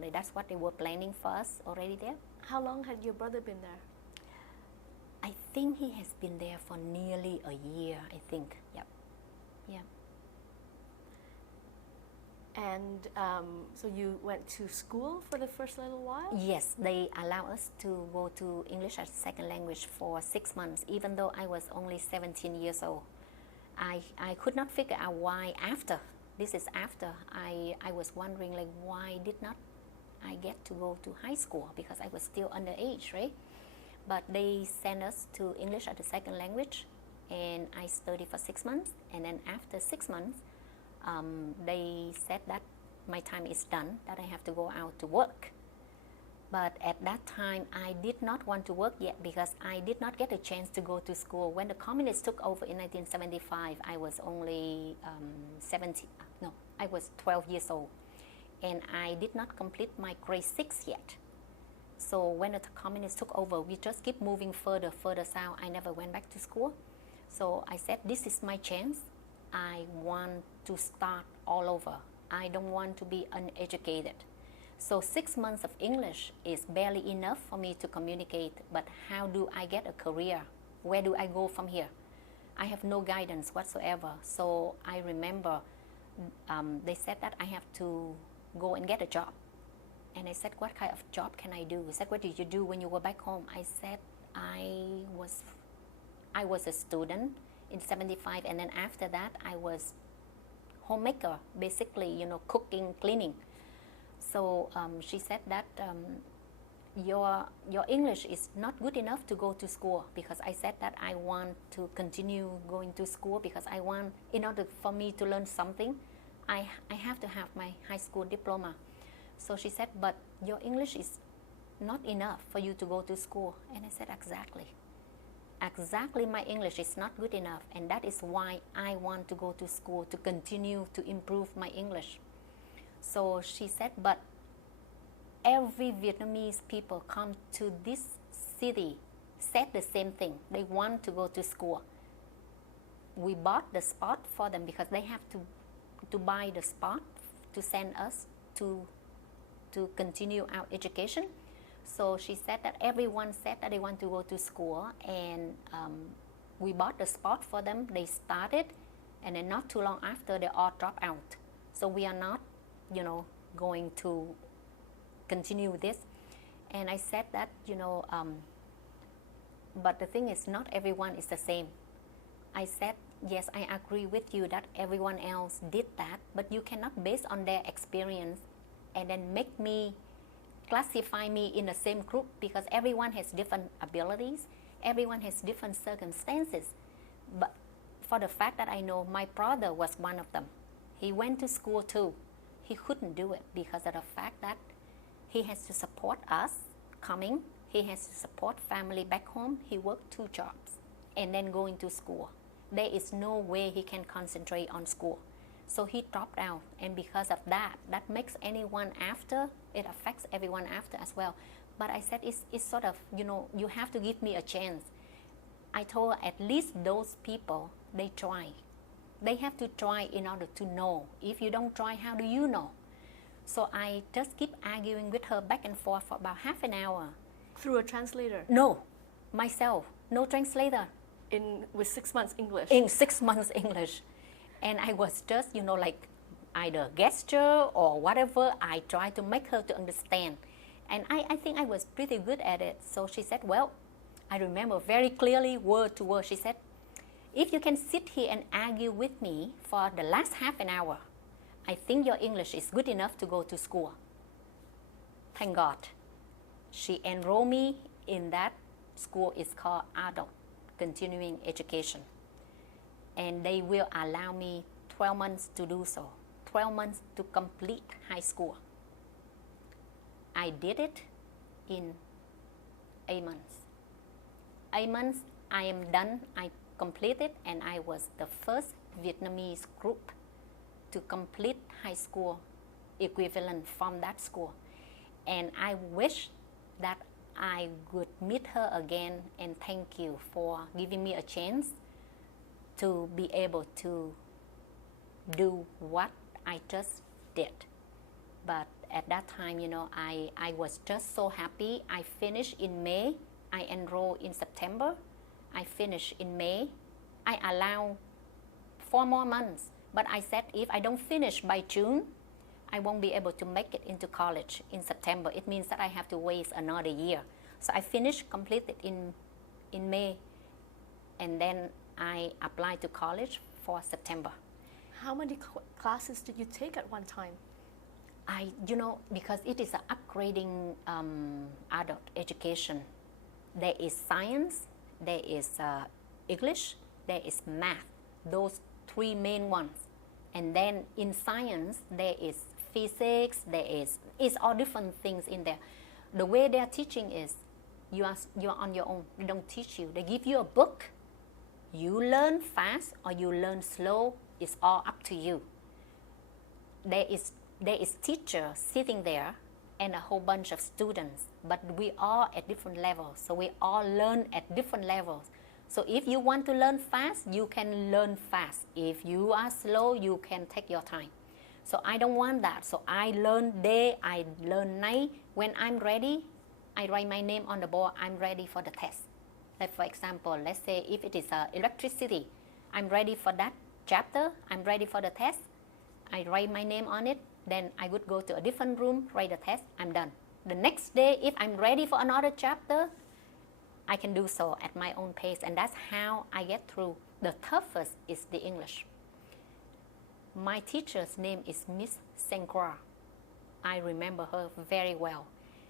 Like that's what they were planning for us already there. How long had your brother been there? I think he has been there for nearly a year, I think. Yep. Yeah. And so you went to school for the first little while? Yes, they allow us to go to English as a second language for 6 months, even though I was only 17 years old. I could not figure out why after. This is after I was wondering, like, why did not I get to go to high school because I was still underage, right? But they sent us to English as a second language, and I studied for 6 months. And then after 6 months, they said that my time is done, that I have to go out to work. But at that time, I did not want to work yet because I did not get a chance to go to school. When the communists took over in 1975, I was only 12 years old. And I did not complete my grade 6 yet. So when the communists took over, we just keep moving further south. I never went back to school. So I said, this is my chance. I want to start all over. I don't want to be uneducated. So 6 months of English is barely enough for me to communicate, but how do I get a career? Where do I go from here? I have no guidance whatsoever. So I remember they said that I have to go and get a job. And I said, what kind of job can I do? He said, what did you do when you were back home? I said, I was a student in 75, and then after that I was homemaker, basically, cooking, cleaning. So she said that your English is not good enough to go to school, because I said that I want to continue going to school because I want, in order for me to learn something, I have to have my high school diploma. So she said, but your English is not enough for you to go to school. And I said, exactly, my English is not good enough, and that is why I want to go to school, to continue to improve my English. So she said, but every Vietnamese people come to this city said the same thing. They want to go to school. We bought the spot for them because they have to buy the spot to send us to continue our education. So she said that everyone said that they want to go to school, and we bought the spot for them. They started, and then not too long after, they all dropped out. So we are not, going to continue with this. And I said that, but the thing is, not everyone is the same. I said, yes, I agree with you that everyone else did that, but you cannot base on their experience and then classify me in the same group, because everyone has different abilities, everyone has different circumstances. But for the fact that I know, my brother was one of them. He went to school too. He couldn't do it because of the fact that he has to support us coming, he has to support family back home. He worked 2 jobs and then going to school. There is no way he can concentrate on school. So he dropped out, and because of that makes anyone after, it affects everyone after as well. But I said, it's sort of, you have to give me a chance. I told her, at least those people, they try. They have to try in order to know. If you don't try, how do you know? So I just keep arguing with her back and forth for about half an hour. Through a translator? No, myself, no translator. With 6 months English? In 6 months English. And I was just, like either gesture or whatever. I tried to make her to understand. And I think I was pretty good at it. So she said, well, I remember very clearly, word to word, she said, if you can sit here and argue with me for the last half an hour, I think your English is good enough to go to school. Thank God. She enrolled me in that school. It's called Adult Continuing Education. And they will allow me 12 months to do so. 12 months to complete high school. I did it in 8 months. 8 months, I am done. I completed, and I was the first Vietnamese group to complete high school equivalent from that school. And I wish that I would meet her again, and thank you for giving me a chance to be able to do what I just did. But at that time, I was just so happy. I finished in May. I enrolled in September. I finished in May. I allowed 4 more months. But I said, if I don't finish by June, I won't be able to make it into college in September. It means that I have to wait another year. So I finished, completed in May. And then I applied to college for September. How many classes did you take at one time? Because it is an upgrading adult education. There is science, there is English, there is math. Those three main ones. And then in science, there is physics, it's all different things in there. The way they are teaching is you are on your own. They don't teach you. They give you a book. You learn fast or you learn slow. It's all up to you. There is teacher sitting there and a whole bunch of students, but we all at different levels. So we all learn at different levels. So if you want to learn fast, you can learn fast. If you are slow, you can take your time. So I don't want that. So I learn day, I learn night. When I'm ready, I write my name on the board. I'm ready for the test. Like for example, let's say if it is electricity, I'm ready for that chapter. I'm ready for the test. I write my name on it. Then I would go to a different room, write the test. I'm done. The next day, if I'm ready for another chapter, I can do so at my own pace. And that's how I get through. The toughest is the English. My teacher's name is Miss Sengkra. I remember her very well.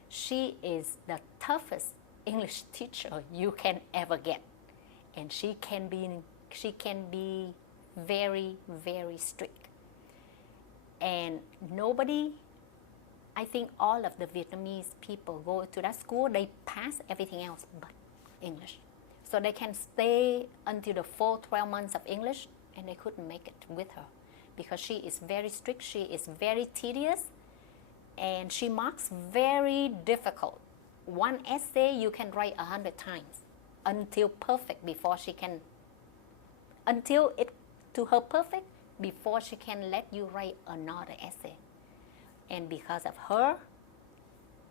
She is the toughest English teacher you can ever get. And she can be very, very strict. And nobody, I think all of the Vietnamese people go to that school, they pass everything else but English. So they can stay until the full 12 months of English, and they couldn't make it with her because she is very strict, she is very tedious, and she marks very difficult. One essay you can write 100 times until perfect before she can, until it to her perfect before she can let you write another essay. And because of her,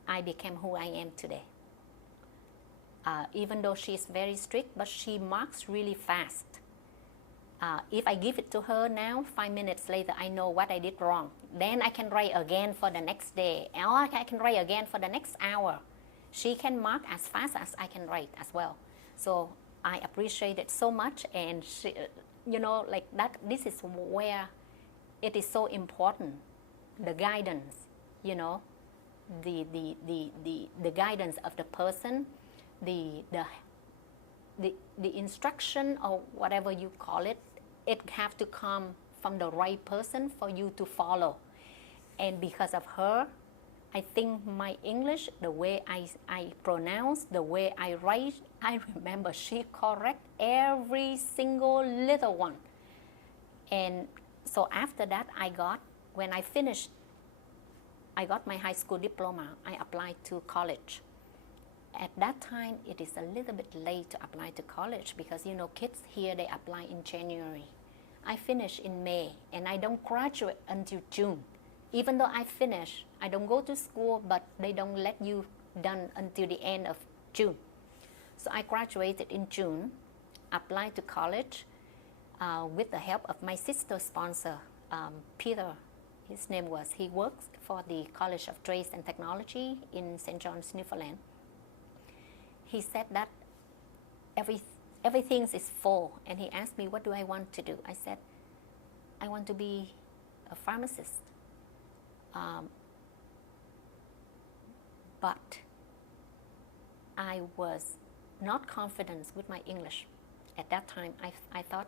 I became who I am today. Even though she is very strict, but she marks really fast. If I give it to her now, 5 minutes later, I know what I did wrong. Then I can write again for the next day, or I can write again for the next hour. She can mark as fast as I can write as well. So I appreciate it so much, and she, like that, this is where it is so important, the guidance, the guidance of the person, the instruction or whatever you call it, it have to come from the right person for you to follow. And because of her, I think my English, the way I pronounce, the way I write, I remember she correct every single little one. And so after that, when I finished, I got my high school diploma, I applied to college. At that time, it is a little bit late to apply to college because, kids here, they apply in January. I finished in May, and I don't graduate until June. Even though I finish, I don't go to school, but they don't let you done until the end of June. So I graduated in June, applied to college with the help of my sister's sponsor, Peter. His name was, he works for the College of Trades and Technology in St. John's, Newfoundland. He said that everything is full, and he asked me, what do I want to do? I said, I want to be a pharmacist. But I was not confident with my English. At that time, I thought,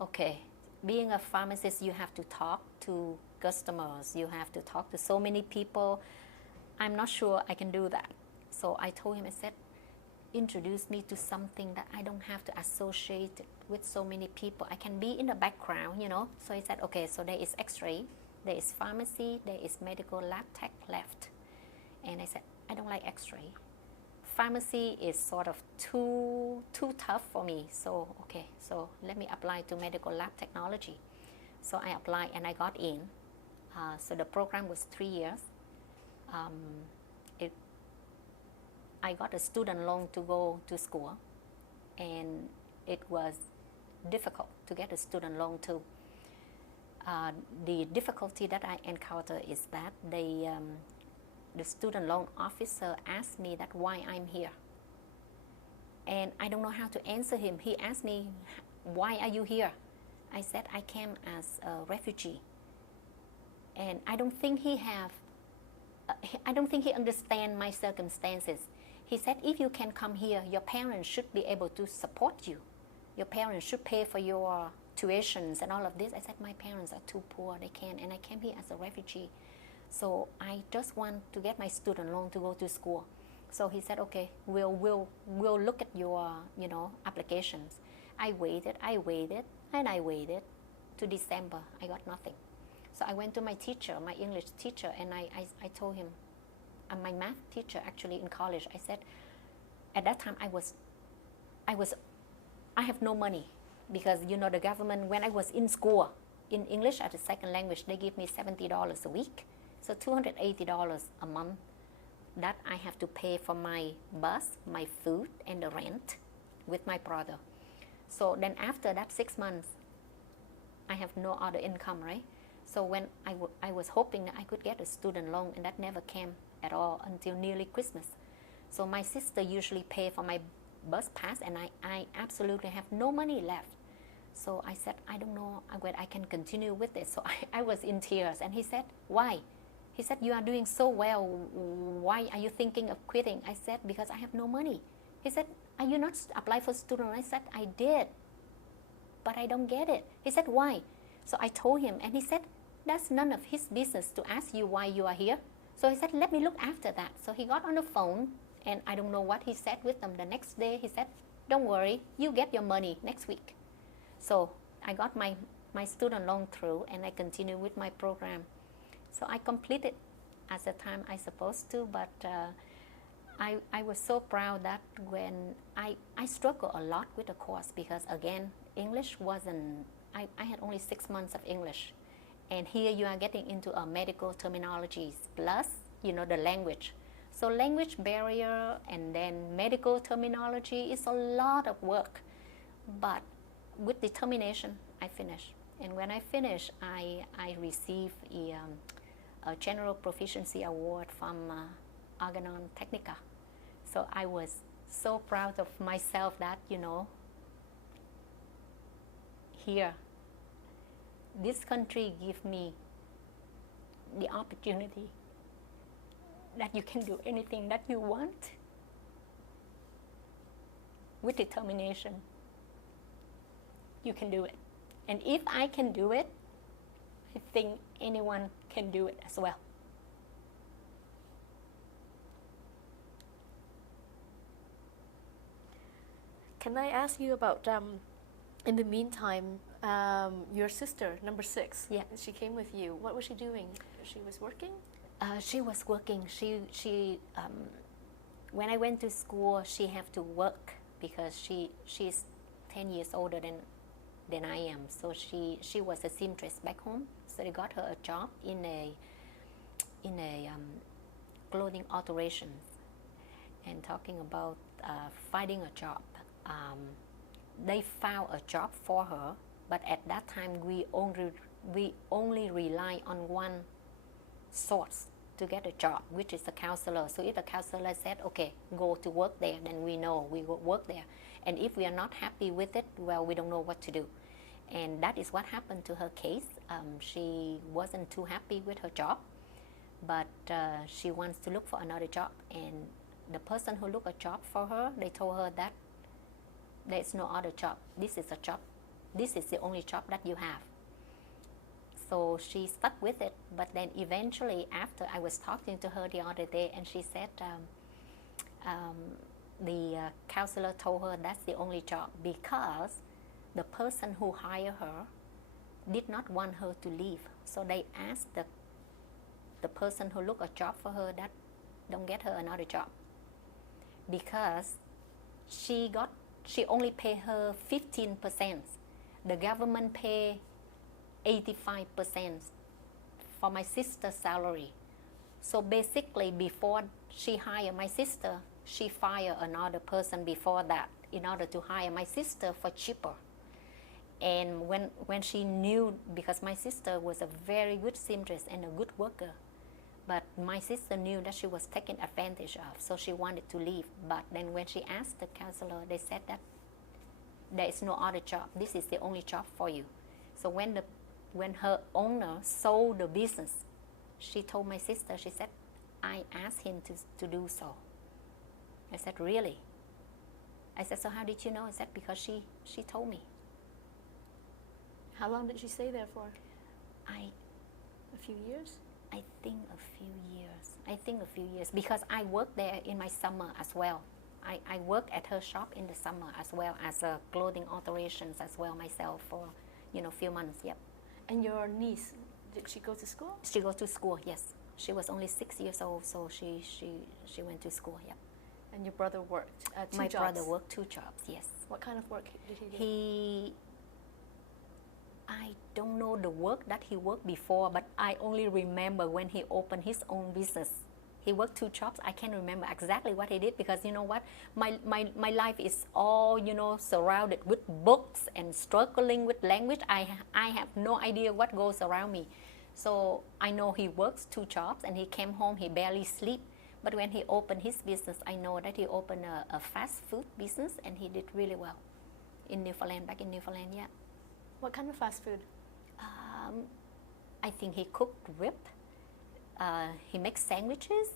okay, being a pharmacist, you have to talk to customers, you have to talk to so many people. I'm not sure I can do that. So I told him, I said, introduce me to something that I don't have to associate with so many people. I can be in the background, So he said, okay, so there is X-ray, there is pharmacy, there is medical lab tech left. And I said, I don't like X-ray. Pharmacy is sort of too tough for me. So, okay, so let me apply to medical lab technology. So I applied and I got in. So the program was 3 years. I got a student loan to go to school, and it was difficult to get a student loan too. The difficulty that I encountered is that the student loan officer asked me that why I'm here. And I don't know how to answer him. He asked me, why are you here? I said, I came as a refugee. And I don't think he have I don't think he understands my circumstances. He said, if you can come here, your parents should be able to support you. Your parents should pay for your tuitions and all of this. I said, my parents are too poor, they can't, and I came here as a refugee. So I just want to get my student loan to go to school. So he said, okay, we'll look at your, applications. I waited, and I waited to December. I got nothing. So I went to my teacher, my English teacher, and I told him, my math teacher actually in college, I said, at that time I have no money because, the government, when I was in school, in English as a second language, they give me $70 a week. So $280 a month that I have to pay for my bus, my food, and the rent with my brother. So then after that 6 months, I have no other income, right? So when I was hoping that I could get a student loan, and that never came at all until nearly Christmas. So my sister usually pay for my bus pass, and I absolutely have no money left. So I said, I don't know whether I can continue with this. So I was in tears, and he said, why? He said, you are doing so well. Why are you thinking of quitting? I said, because I have no money. He said, are you not apply for student loan? I said, I did, but I don't get it. He said, why? So I told him, and he said, that's none of his business to ask you why you are here. So he said, let me look after that. So he got on the phone, and I don't know what he said with them. The next day, he said, don't worry, you get your money next week. So I got my student loan through, and I continued with my program. So I completed at the time I supposed to, but I was so proud that when I struggled a lot with the course, because again, English wasn't, I had only 6 months of English. And here you are getting into medical terminologies, plus, the language. So language barrier and then medical terminology is a lot of work. But with determination, I finished. And when I finished, I received a General Proficiency Award from Organon Technica. So I was so proud of myself that, here, this country gives me the opportunity that you can do anything that you want with determination. You can do it. And if I can do it, I think anyone can do it as well. Can I ask you about, in the meantime, your sister, number 6, yeah, she came with you. What was she doing? She was working? She was working. She when I went to school, she had to work because she's 10 years older than I am. So she was a seamstress back home. So they got her a job in a clothing alterations. And talking about finding a job, they found a job for her. But at that time, we only rely on one source to get a job, which is a counselor. So if the counselor said, okay, go to work there, then we know we will work there. And if we are not happy with it, well, we don't know what to do. And that is what happened to her case. She wasn't too happy with her job, but she wants to look for another job. And the person who looked a job for her, they told her that there's no other job. This is a job. This is the only job that you have. So she stuck with it, but then eventually after I was talking to her the other day, and she said the counselor told her that's the only job because the person who hired her did not want her to leave. So they asked the person who looked a job for her that don't get her another job because she only pay her 15%. The government pay 85% for my sister's salary. So basically, before she hired my sister, she fired another person before that in order to hire my sister for cheaper. And when she knew, because my sister was a very good seamstress and a good worker, but my sister knew that she was taken advantage of, so she wanted to leave. But then when she asked the counselor, they said that there is no other job. This is the only job for you. So when her owner sold the business, she told my sister, she said, I asked him to do so. I said, really? I said, so how did you know? I said, because she told me. How long did she stay there for? I A few years? I think a few years. Because I worked there in my summer as well. I worked at her shop in the summer as well as a clothing alterations as well myself for, few months, yep. And your niece, did she go to school? She goes to school, yes. She was only 6 years old, so she went to school, yep. And your brother worked two My jobs? brother worked 2 jobs, yes. What kind of work did he do? I don't know the work that he worked before, but I only remember when he opened his own business. He worked 2 jobs. I can't remember exactly what he did because you know what? My life is all, surrounded with books and struggling with language. I have no idea what goes around me. So I know he works 2 jobs and he came home, he barely sleep. But when he opened his business, I know that he opened a fast food business and he did really well in Newfoundland, back in Newfoundland, yeah. What kind of fast food? I think he cooked rib. He makes sandwiches.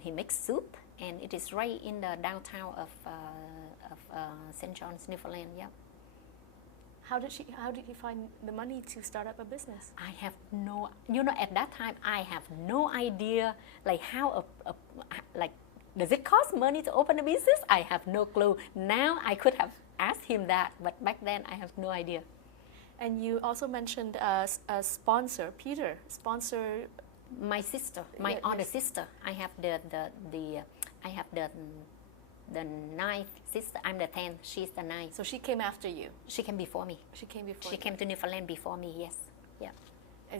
He makes soup, and it is right in the downtown of St. John's, Newfoundland. Yeah. How did he find the money to start up a business? I have no. At that time, I have no idea. Like how does it cost money to open a business? I have no clue. Now I could have asked him that, but back then I have no idea. And you also mentioned a sponsor, Peter, sponsor. My sister, my older sister. I have the 9th sister. I'm the 10th. She's the 9th. So she came after you. She came before me. She came to Newfoundland before me. Yes. Yeah.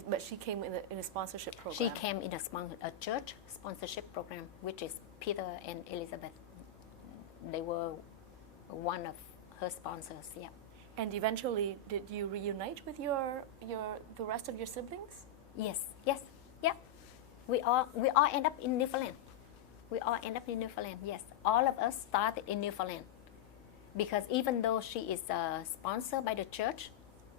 But she came in a sponsorship program. She came in a church sponsorship program, which is Peter and Elizabeth. They were one of her sponsors. Yeah. And eventually, did you reunite with the rest of your siblings? Yes. Yeah. We all end up in Newfoundland. Yes. All of us started in Newfoundland. Because even though she is sponsored by the church,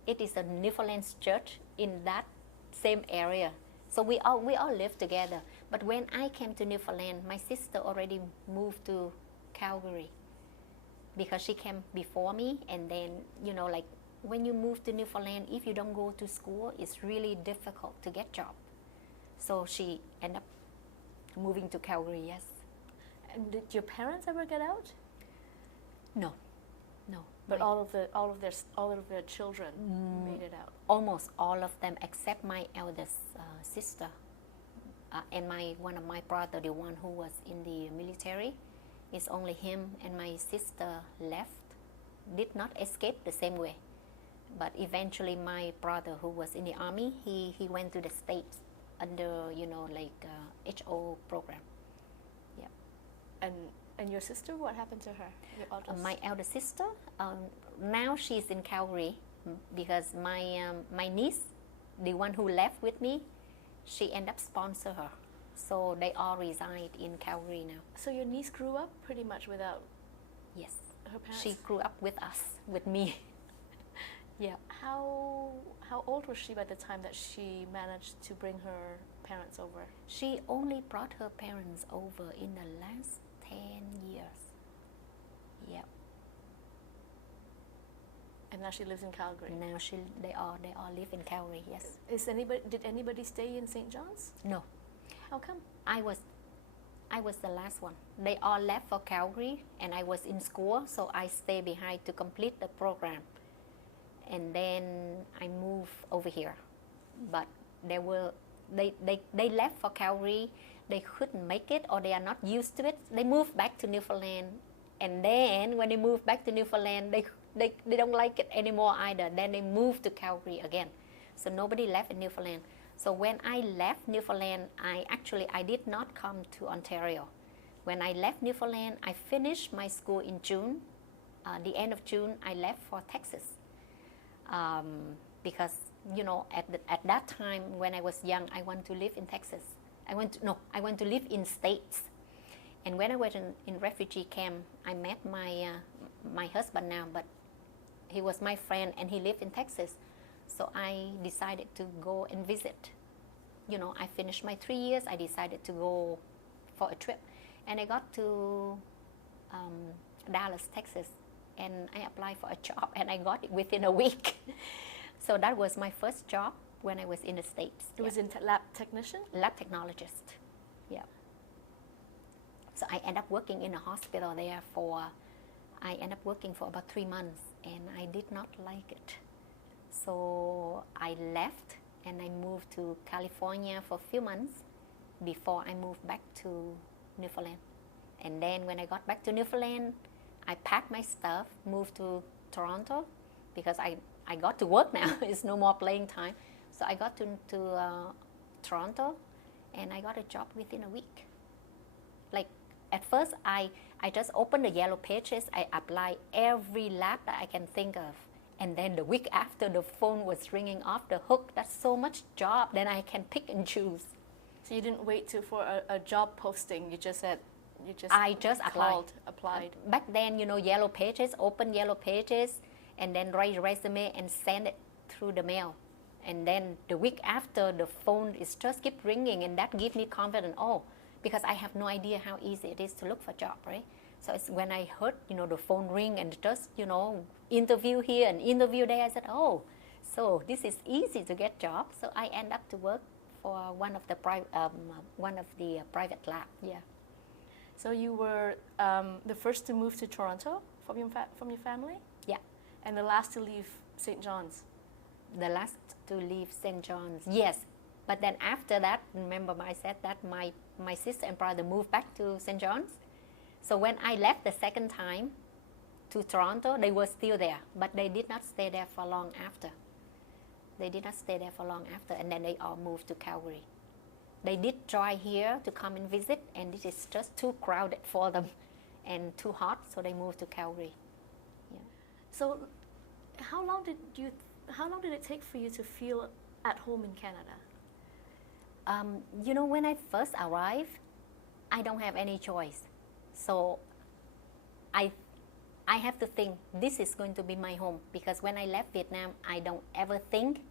it is a Newfoundland church in that same area. So we all live together. But when I came to Newfoundland, my sister already moved to Calgary. Because she came before me, and then, when you move to Newfoundland, if you don't go to school, it's really difficult to get job. So she ended up moving to Calgary, yes. And did your parents ever get out? No. But all of their children made it out. Almost all of them, except my eldest sister and one of my brother, the one who was in the military. It's only him and my sister left, did not escape the same way. But eventually my brother, who was in the army, he went to the States under, HO program. Yeah. And your sister, what happened to her? My elder sister, now she's in Calgary because my niece, the one who left with me, she ended up sponsor her. So they all reside in Calgary now. So your niece grew up pretty much without yes. her parents? She grew up with us, with me. Yeah. How old was she by the time that she managed to bring her parents over? She only brought her parents over in the last 10 years. Yeah. And now she lives in Calgary? Now they all live in Calgary, yes. Did anybody stay in St. John's? No. How come? I was the last one. They all left for Calgary, and I was in school, so I stayed behind to complete the program. And then I moved over here. But they left for Calgary. They couldn't make it, or they are not used to it. They moved back to Newfoundland, and then when they moved back to Newfoundland, they don't like it anymore either. Then they moved to Calgary again. So nobody left in Newfoundland. So when I left Newfoundland, I did not come to Ontario. When I left Newfoundland, I finished my school in June. The end of June, I left for Texas. Because, at that time when I was young, I wanted to live in Texas. I want to live in States. And when I was in refugee camp, I met my husband now, but he was my friend and he lived in Texas. So I decided to go and visit, I finished my 3 years, I decided to go for a trip. And I got to Dallas, Texas, and I applied for a job, and I got it within a week. So that was my first job when I was in the States. It was in lab technician? Lab technologist, yeah. So I ended up working in a hospital there I ended up working for about 3 months, and I did not like it. So I left, and I moved to California for a few months before I moved back to Newfoundland. And then when I got back to Newfoundland, I packed my stuff, moved to Toronto, because I got to work now. It's no more playing time. So I got to Toronto, and I got a job within a week. Like, at first, I just opened the yellow pages. I applied every lab that I can think of. And then the week after, the phone was ringing off the hook. That's so much job, then I can pick and choose. So you didn't wait for a job posting. I just applied. Back then, yellow pages, open yellow pages, and then write resume and send it through the mail. And then the week after, the phone is just keep ringing, and that gives me confidence. Oh, because I have no idea how easy it is to look for a job, right? So it's when I heard, the phone ring and just, interview here and interview there, I said, oh, so this is easy to get job. So I end up to work for one of the private lab. Yeah. So you were the first to move to Toronto from your family? Yeah. And the last to leave St. John's? The last to leave St. John's, yes. But then after that, remember I said that my sister and brother moved back to St. John's. So when I left the second time to Toronto, they were still there, but they did not stay there for long after. And then they all moved to Calgary. They did try here to come and visit, and it is just too crowded for them and too hot, so they moved to Calgary. Yeah. So how long did it take for you to feel at home in Canada? When I first arrived, I don't have any choice. So I have to think this is going to be my home, because when I left Vietnam, I don't ever think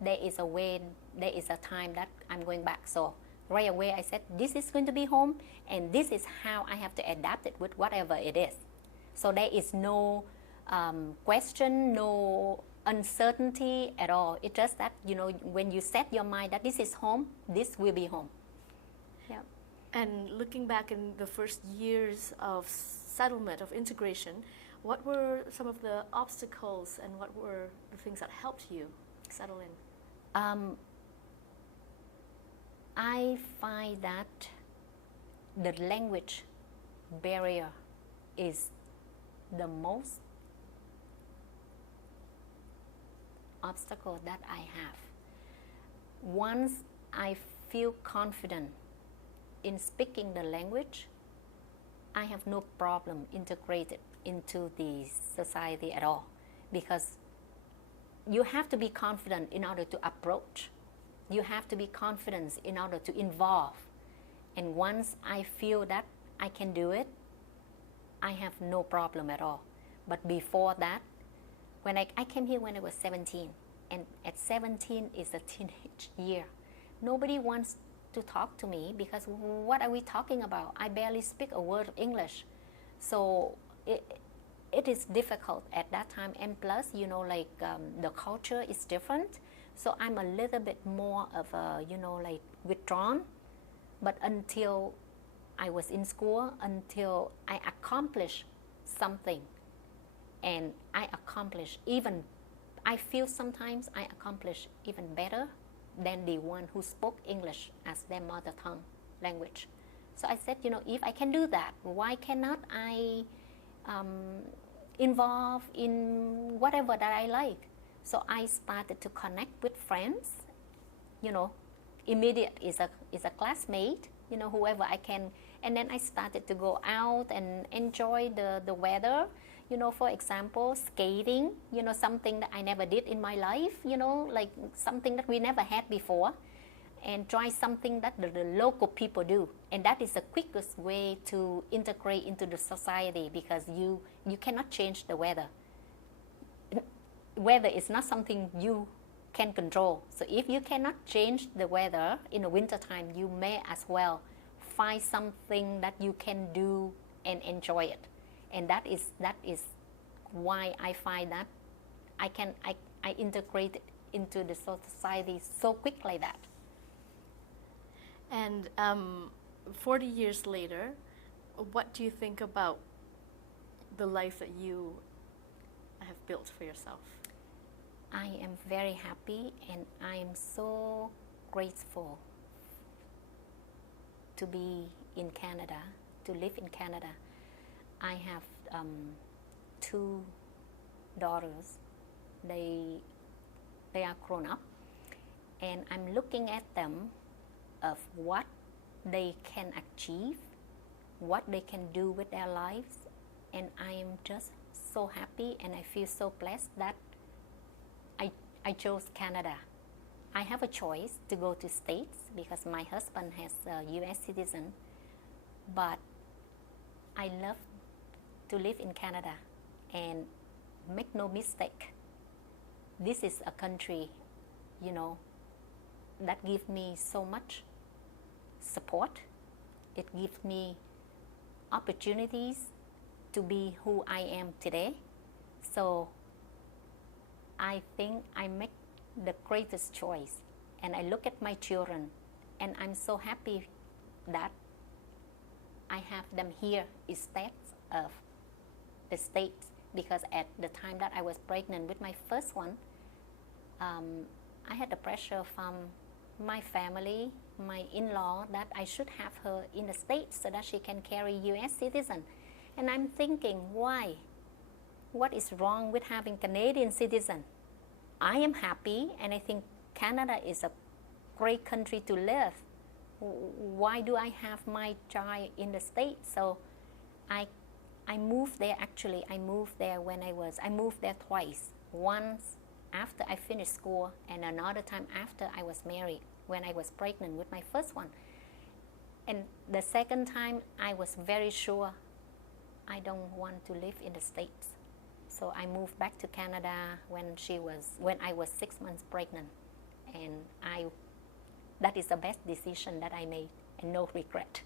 there is a time that I'm going back. So right away I said this is going to be home, and this is how I have to adapt it with whatever it is. So there is no question, no uncertainty at all. It's just that, when you set your mind that this is home, this will be home. Yeah. And looking back in the first years of settlement, of integration, what were some of the obstacles and what were the things that helped you settle in? I find that the language barrier is the most obstacle that I have. Once I feel confident in speaking the language, I have no problem integrated into the society at all, because you have to be confident in order to approach. You have to be confident in order to involve. And once I feel that I can do it, I have no problem at all. But before that, when I came here when I was 17, and at 17 is a teenage year. Nobody wants to talk to me, because what are we talking about? I barely speak a word of English. So it is difficult at that time. And plus, the culture is different. So I'm a little bit more of a, withdrawn. But until I was in school, until I accomplished something, and I feel sometimes I accomplish even better than the one who spoke English as their mother tongue language. So I said, if I can do that, why cannot I involve in whatever that I like? So I started to connect with friends, immediate is a classmate, whoever I can. And then I started to go out and enjoy the weather. For example, skating, something that I never did in my life, like something that we never had before, and try something that the local people do. And that is the quickest way to integrate into the society, because you cannot change the weather. Weather is not something you can control. So if you cannot change the weather in the winter time, you may as well find something that you can do and enjoy it. And that is why I find that I integrate it into the society so quick like that. And 40 years later, what do you think about the life that you have built for yourself? I am very happy and I am so grateful to be in Canada, to live in Canada. I have 2 daughters. They are grown up, and I'm looking at them of what they can achieve, what they can do with their lives, and I am just so happy and I feel so blessed that I chose Canada. I have a choice to go to States because my husband has a US citizen, but I love to live in Canada. And make no mistake, this is a country, that gives me so much support. It gives me opportunities to be who I am today. So I think I make the greatest choice, and I look at my children and I'm so happy that I have them here instead of the States, because at the time that I was pregnant with my first one, I had the pressure from my family, my in-law, that I should have her in the States so that she can carry US citizen. And I'm thinking, why? What is wrong with having Canadian citizen? I am happy and I think Canada is a great country to live. Why do I have my child in the States? So I moved there. Actually, I moved there I moved there twice. Once after I finished school and another time after I was married, when I was pregnant with my first one. And the second time I was very sure I don't want to live in the States. So I moved back to Canada when I was 6 months pregnant. And that is the best decision that I made, and no regret.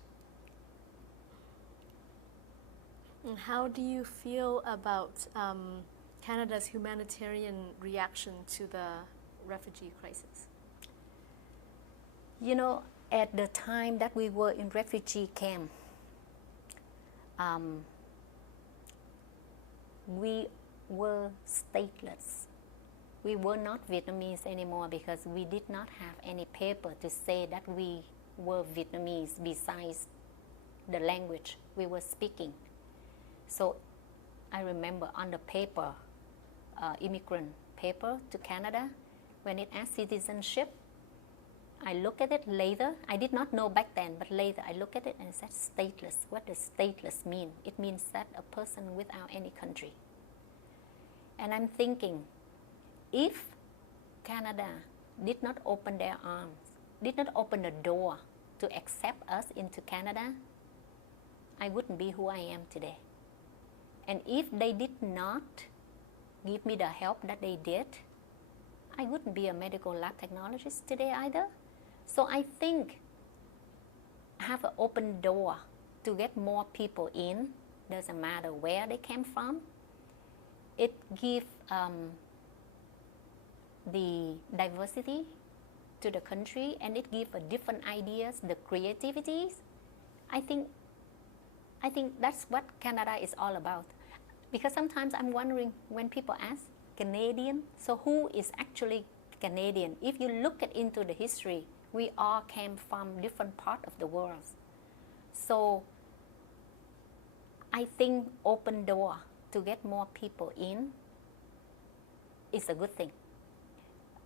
And how do you feel about Canada's humanitarian reaction to the refugee crisis? At the time that we were in refugee camp, we were stateless. We were not Vietnamese anymore because we did not have any paper to say that we were Vietnamese besides the language we were speaking. So I remember on the paper, immigrant paper to Canada, when it asked citizenship, I look at it later. I did not know back then, but later I look at it and it said stateless. What does stateless mean? It means that a person without any country. And I'm thinking, if Canada did not open their arms, did not open the door to accept us into Canada, I wouldn't be who I am today. And if they did not give me the help that they did, I wouldn't be a medical lab technologist today either. So I think have an open door to get more people in, doesn't matter where they came from. It gives the diversity to the country, and it gives different ideas, the creativities. I think that's what Canada is all about. Because sometimes I'm wondering when people ask Canadian, so who is actually Canadian? If you look into the history, we all came from different parts of the world. So I think open door to get more people in is a good thing.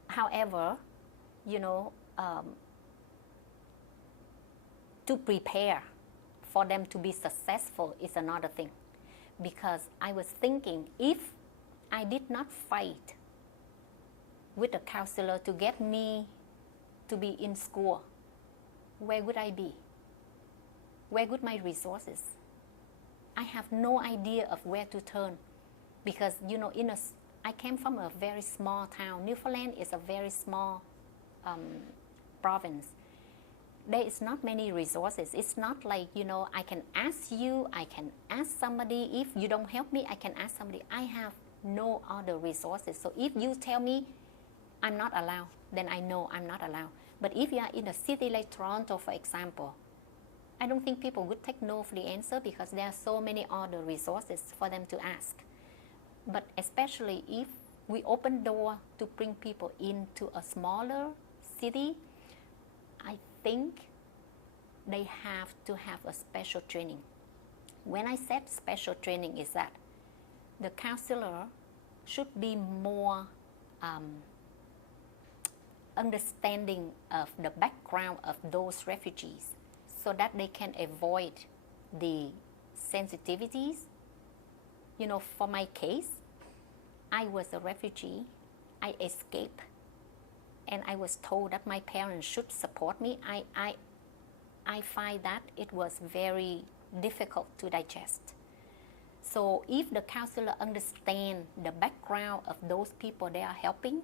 However, to prepare for them to be successful is another thing. Because I was thinking, if I did not fight with a counselor to get me to be in school, where would I be? Where would my resources? I have no idea of where to turn, because in I came from a very small town. Newfoundland is a very small province. There is not many resources. It's not like, I can ask you, I can ask somebody. If you don't help me, I can ask somebody. I have no other resources. So if you tell me I'm not allowed, then I know I'm not allowed. But if you are in a city like Toronto, for example, I don't think people would take no for the answer because there are so many other resources for them to ask. But especially if we open door to bring people into a smaller city, I think they have to have a special training. When I said special training is that the counselor should be more understanding of the background of those refugees so that they can avoid the sensitivities. For my case, I was a refugee. I escaped, and I was told that my parents should support me. I find that it was very difficult to digest. So if the counselor understands the background of those people they are helping,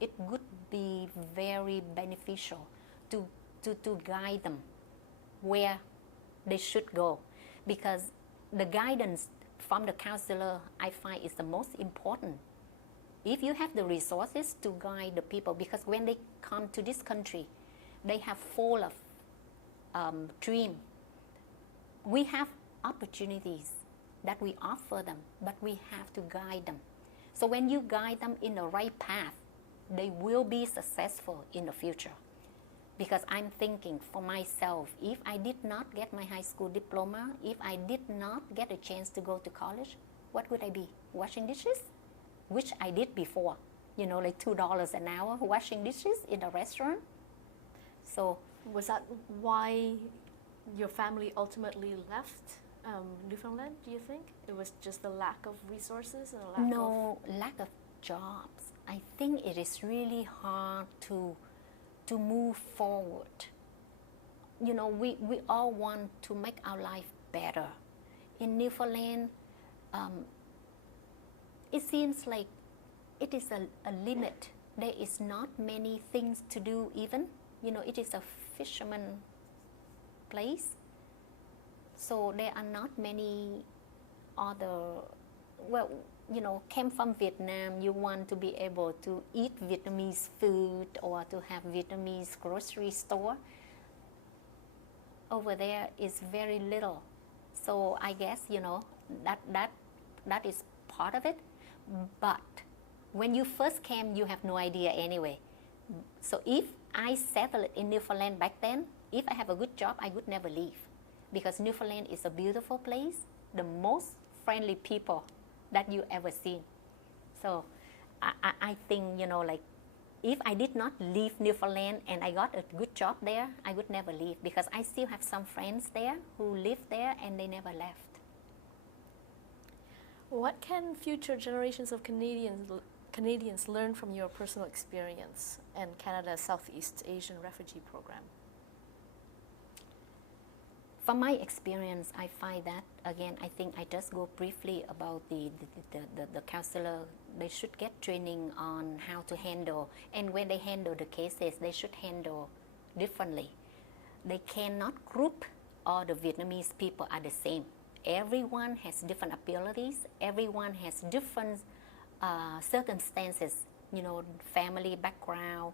it would be very beneficial to guide them where they should go. Because the guidance from the counselor, I find, is the most important. If you have the resources to guide the people, because when they come to this country, they have full of dream. We have opportunities that we offer them, but we have to guide them. So when you guide them in the right path, they will be successful in the future. Because I'm thinking for myself, if I did not get my high school diploma, if I did not get a chance to go to college, what would I be? Washing dishes? Which I did before, like $2 an hour washing dishes in a restaurant. So was that why your family ultimately left Newfoundland, do you think? It was just the lack of resources and lack of jobs. I think it is really hard to move forward. We all want to make our life better. In Newfoundland, it seems like it is a limit. There is not many things to do even. It is a fisherman place. So there are not many other, came from Vietnam, you want to be able to eat Vietnamese food or to have Vietnamese grocery store. Over there is very little. So I guess, that is part of it. But when you first came, you have no idea anyway. So if I settled in Newfoundland back then, if I have a good job, I would never leave. Because Newfoundland is a beautiful place, the most friendly people that you ever seen. So I think, if I did not leave Newfoundland and I got a good job there, I would never leave because I still have some friends there who live there and they never left. What can future generations of Canadians learn from your personal experience and Canada's Southeast Asian Refugee Program? From my experience, I find that, again, I think I just go briefly about the counselor. They should get training on how to handle, and when they handle the cases, they should handle differently. They cannot group all the Vietnamese people are the same. Everyone has different abilities. Everyone has different circumstances, family background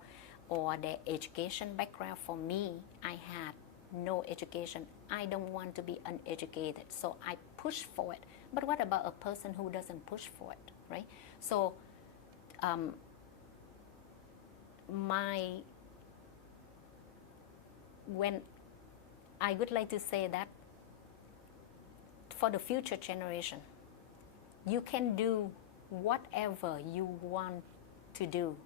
or their education background. For me, I had no education. I don't want to be uneducated, so I push for it. But what about a person who doesn't push for it, right? So when I would like to say that for the future generation, you can do whatever you want to do.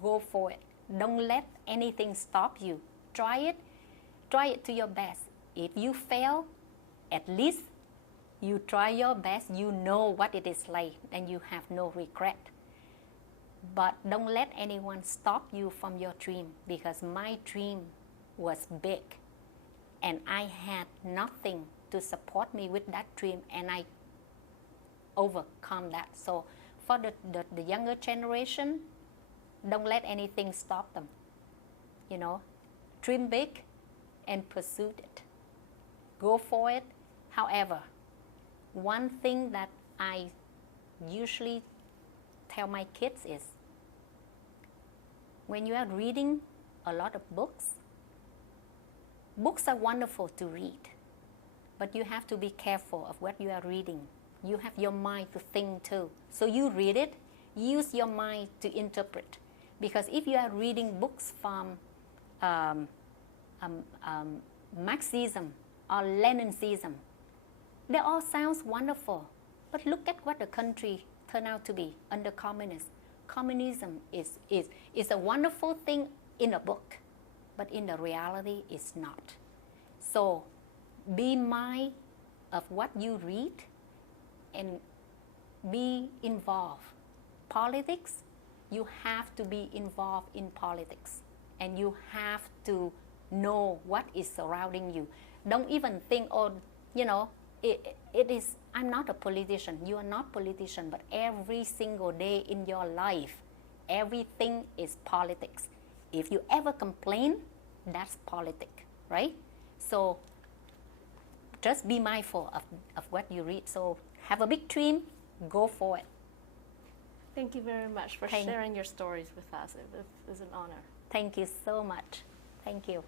Go for it. Don't let anything stop you. Try it to your best. If you fail, at least you try your best, you know what it is like, and you have no regret. But don't let anyone stop you from your dream, because my dream was big, and I had nothing to support me with that dream, and I overcome that. So for the younger generation, don't let anything stop them. You know, dream big and pursue it. Go for it. However, one thing that I usually tell my kids is, when you are reading a lot of books, books are wonderful to read, but you have to be careful of what you are reading. You have your mind to think too. So you read it, use your mind to interpret. Because if you are reading books from Marxism or Leninism, they all sound wonderful. But look at what the country turned out to be under communism. Communism is a wonderful thing in a book, but in the reality it's not. So be mindful of what you read and be involved. Politics, you have to be involved in politics, and you have to know what is surrounding you. Don't even think, oh, you know, it is, I'm not a politician. You are not a politician, but every single day in your life, everything is politics. If you ever complain, that's politics, right? So just be mindful of what you read. So have a big dream, go for it. Thank you very much for sharing your stories with us. It was an honor. Thank you so much. Thank you.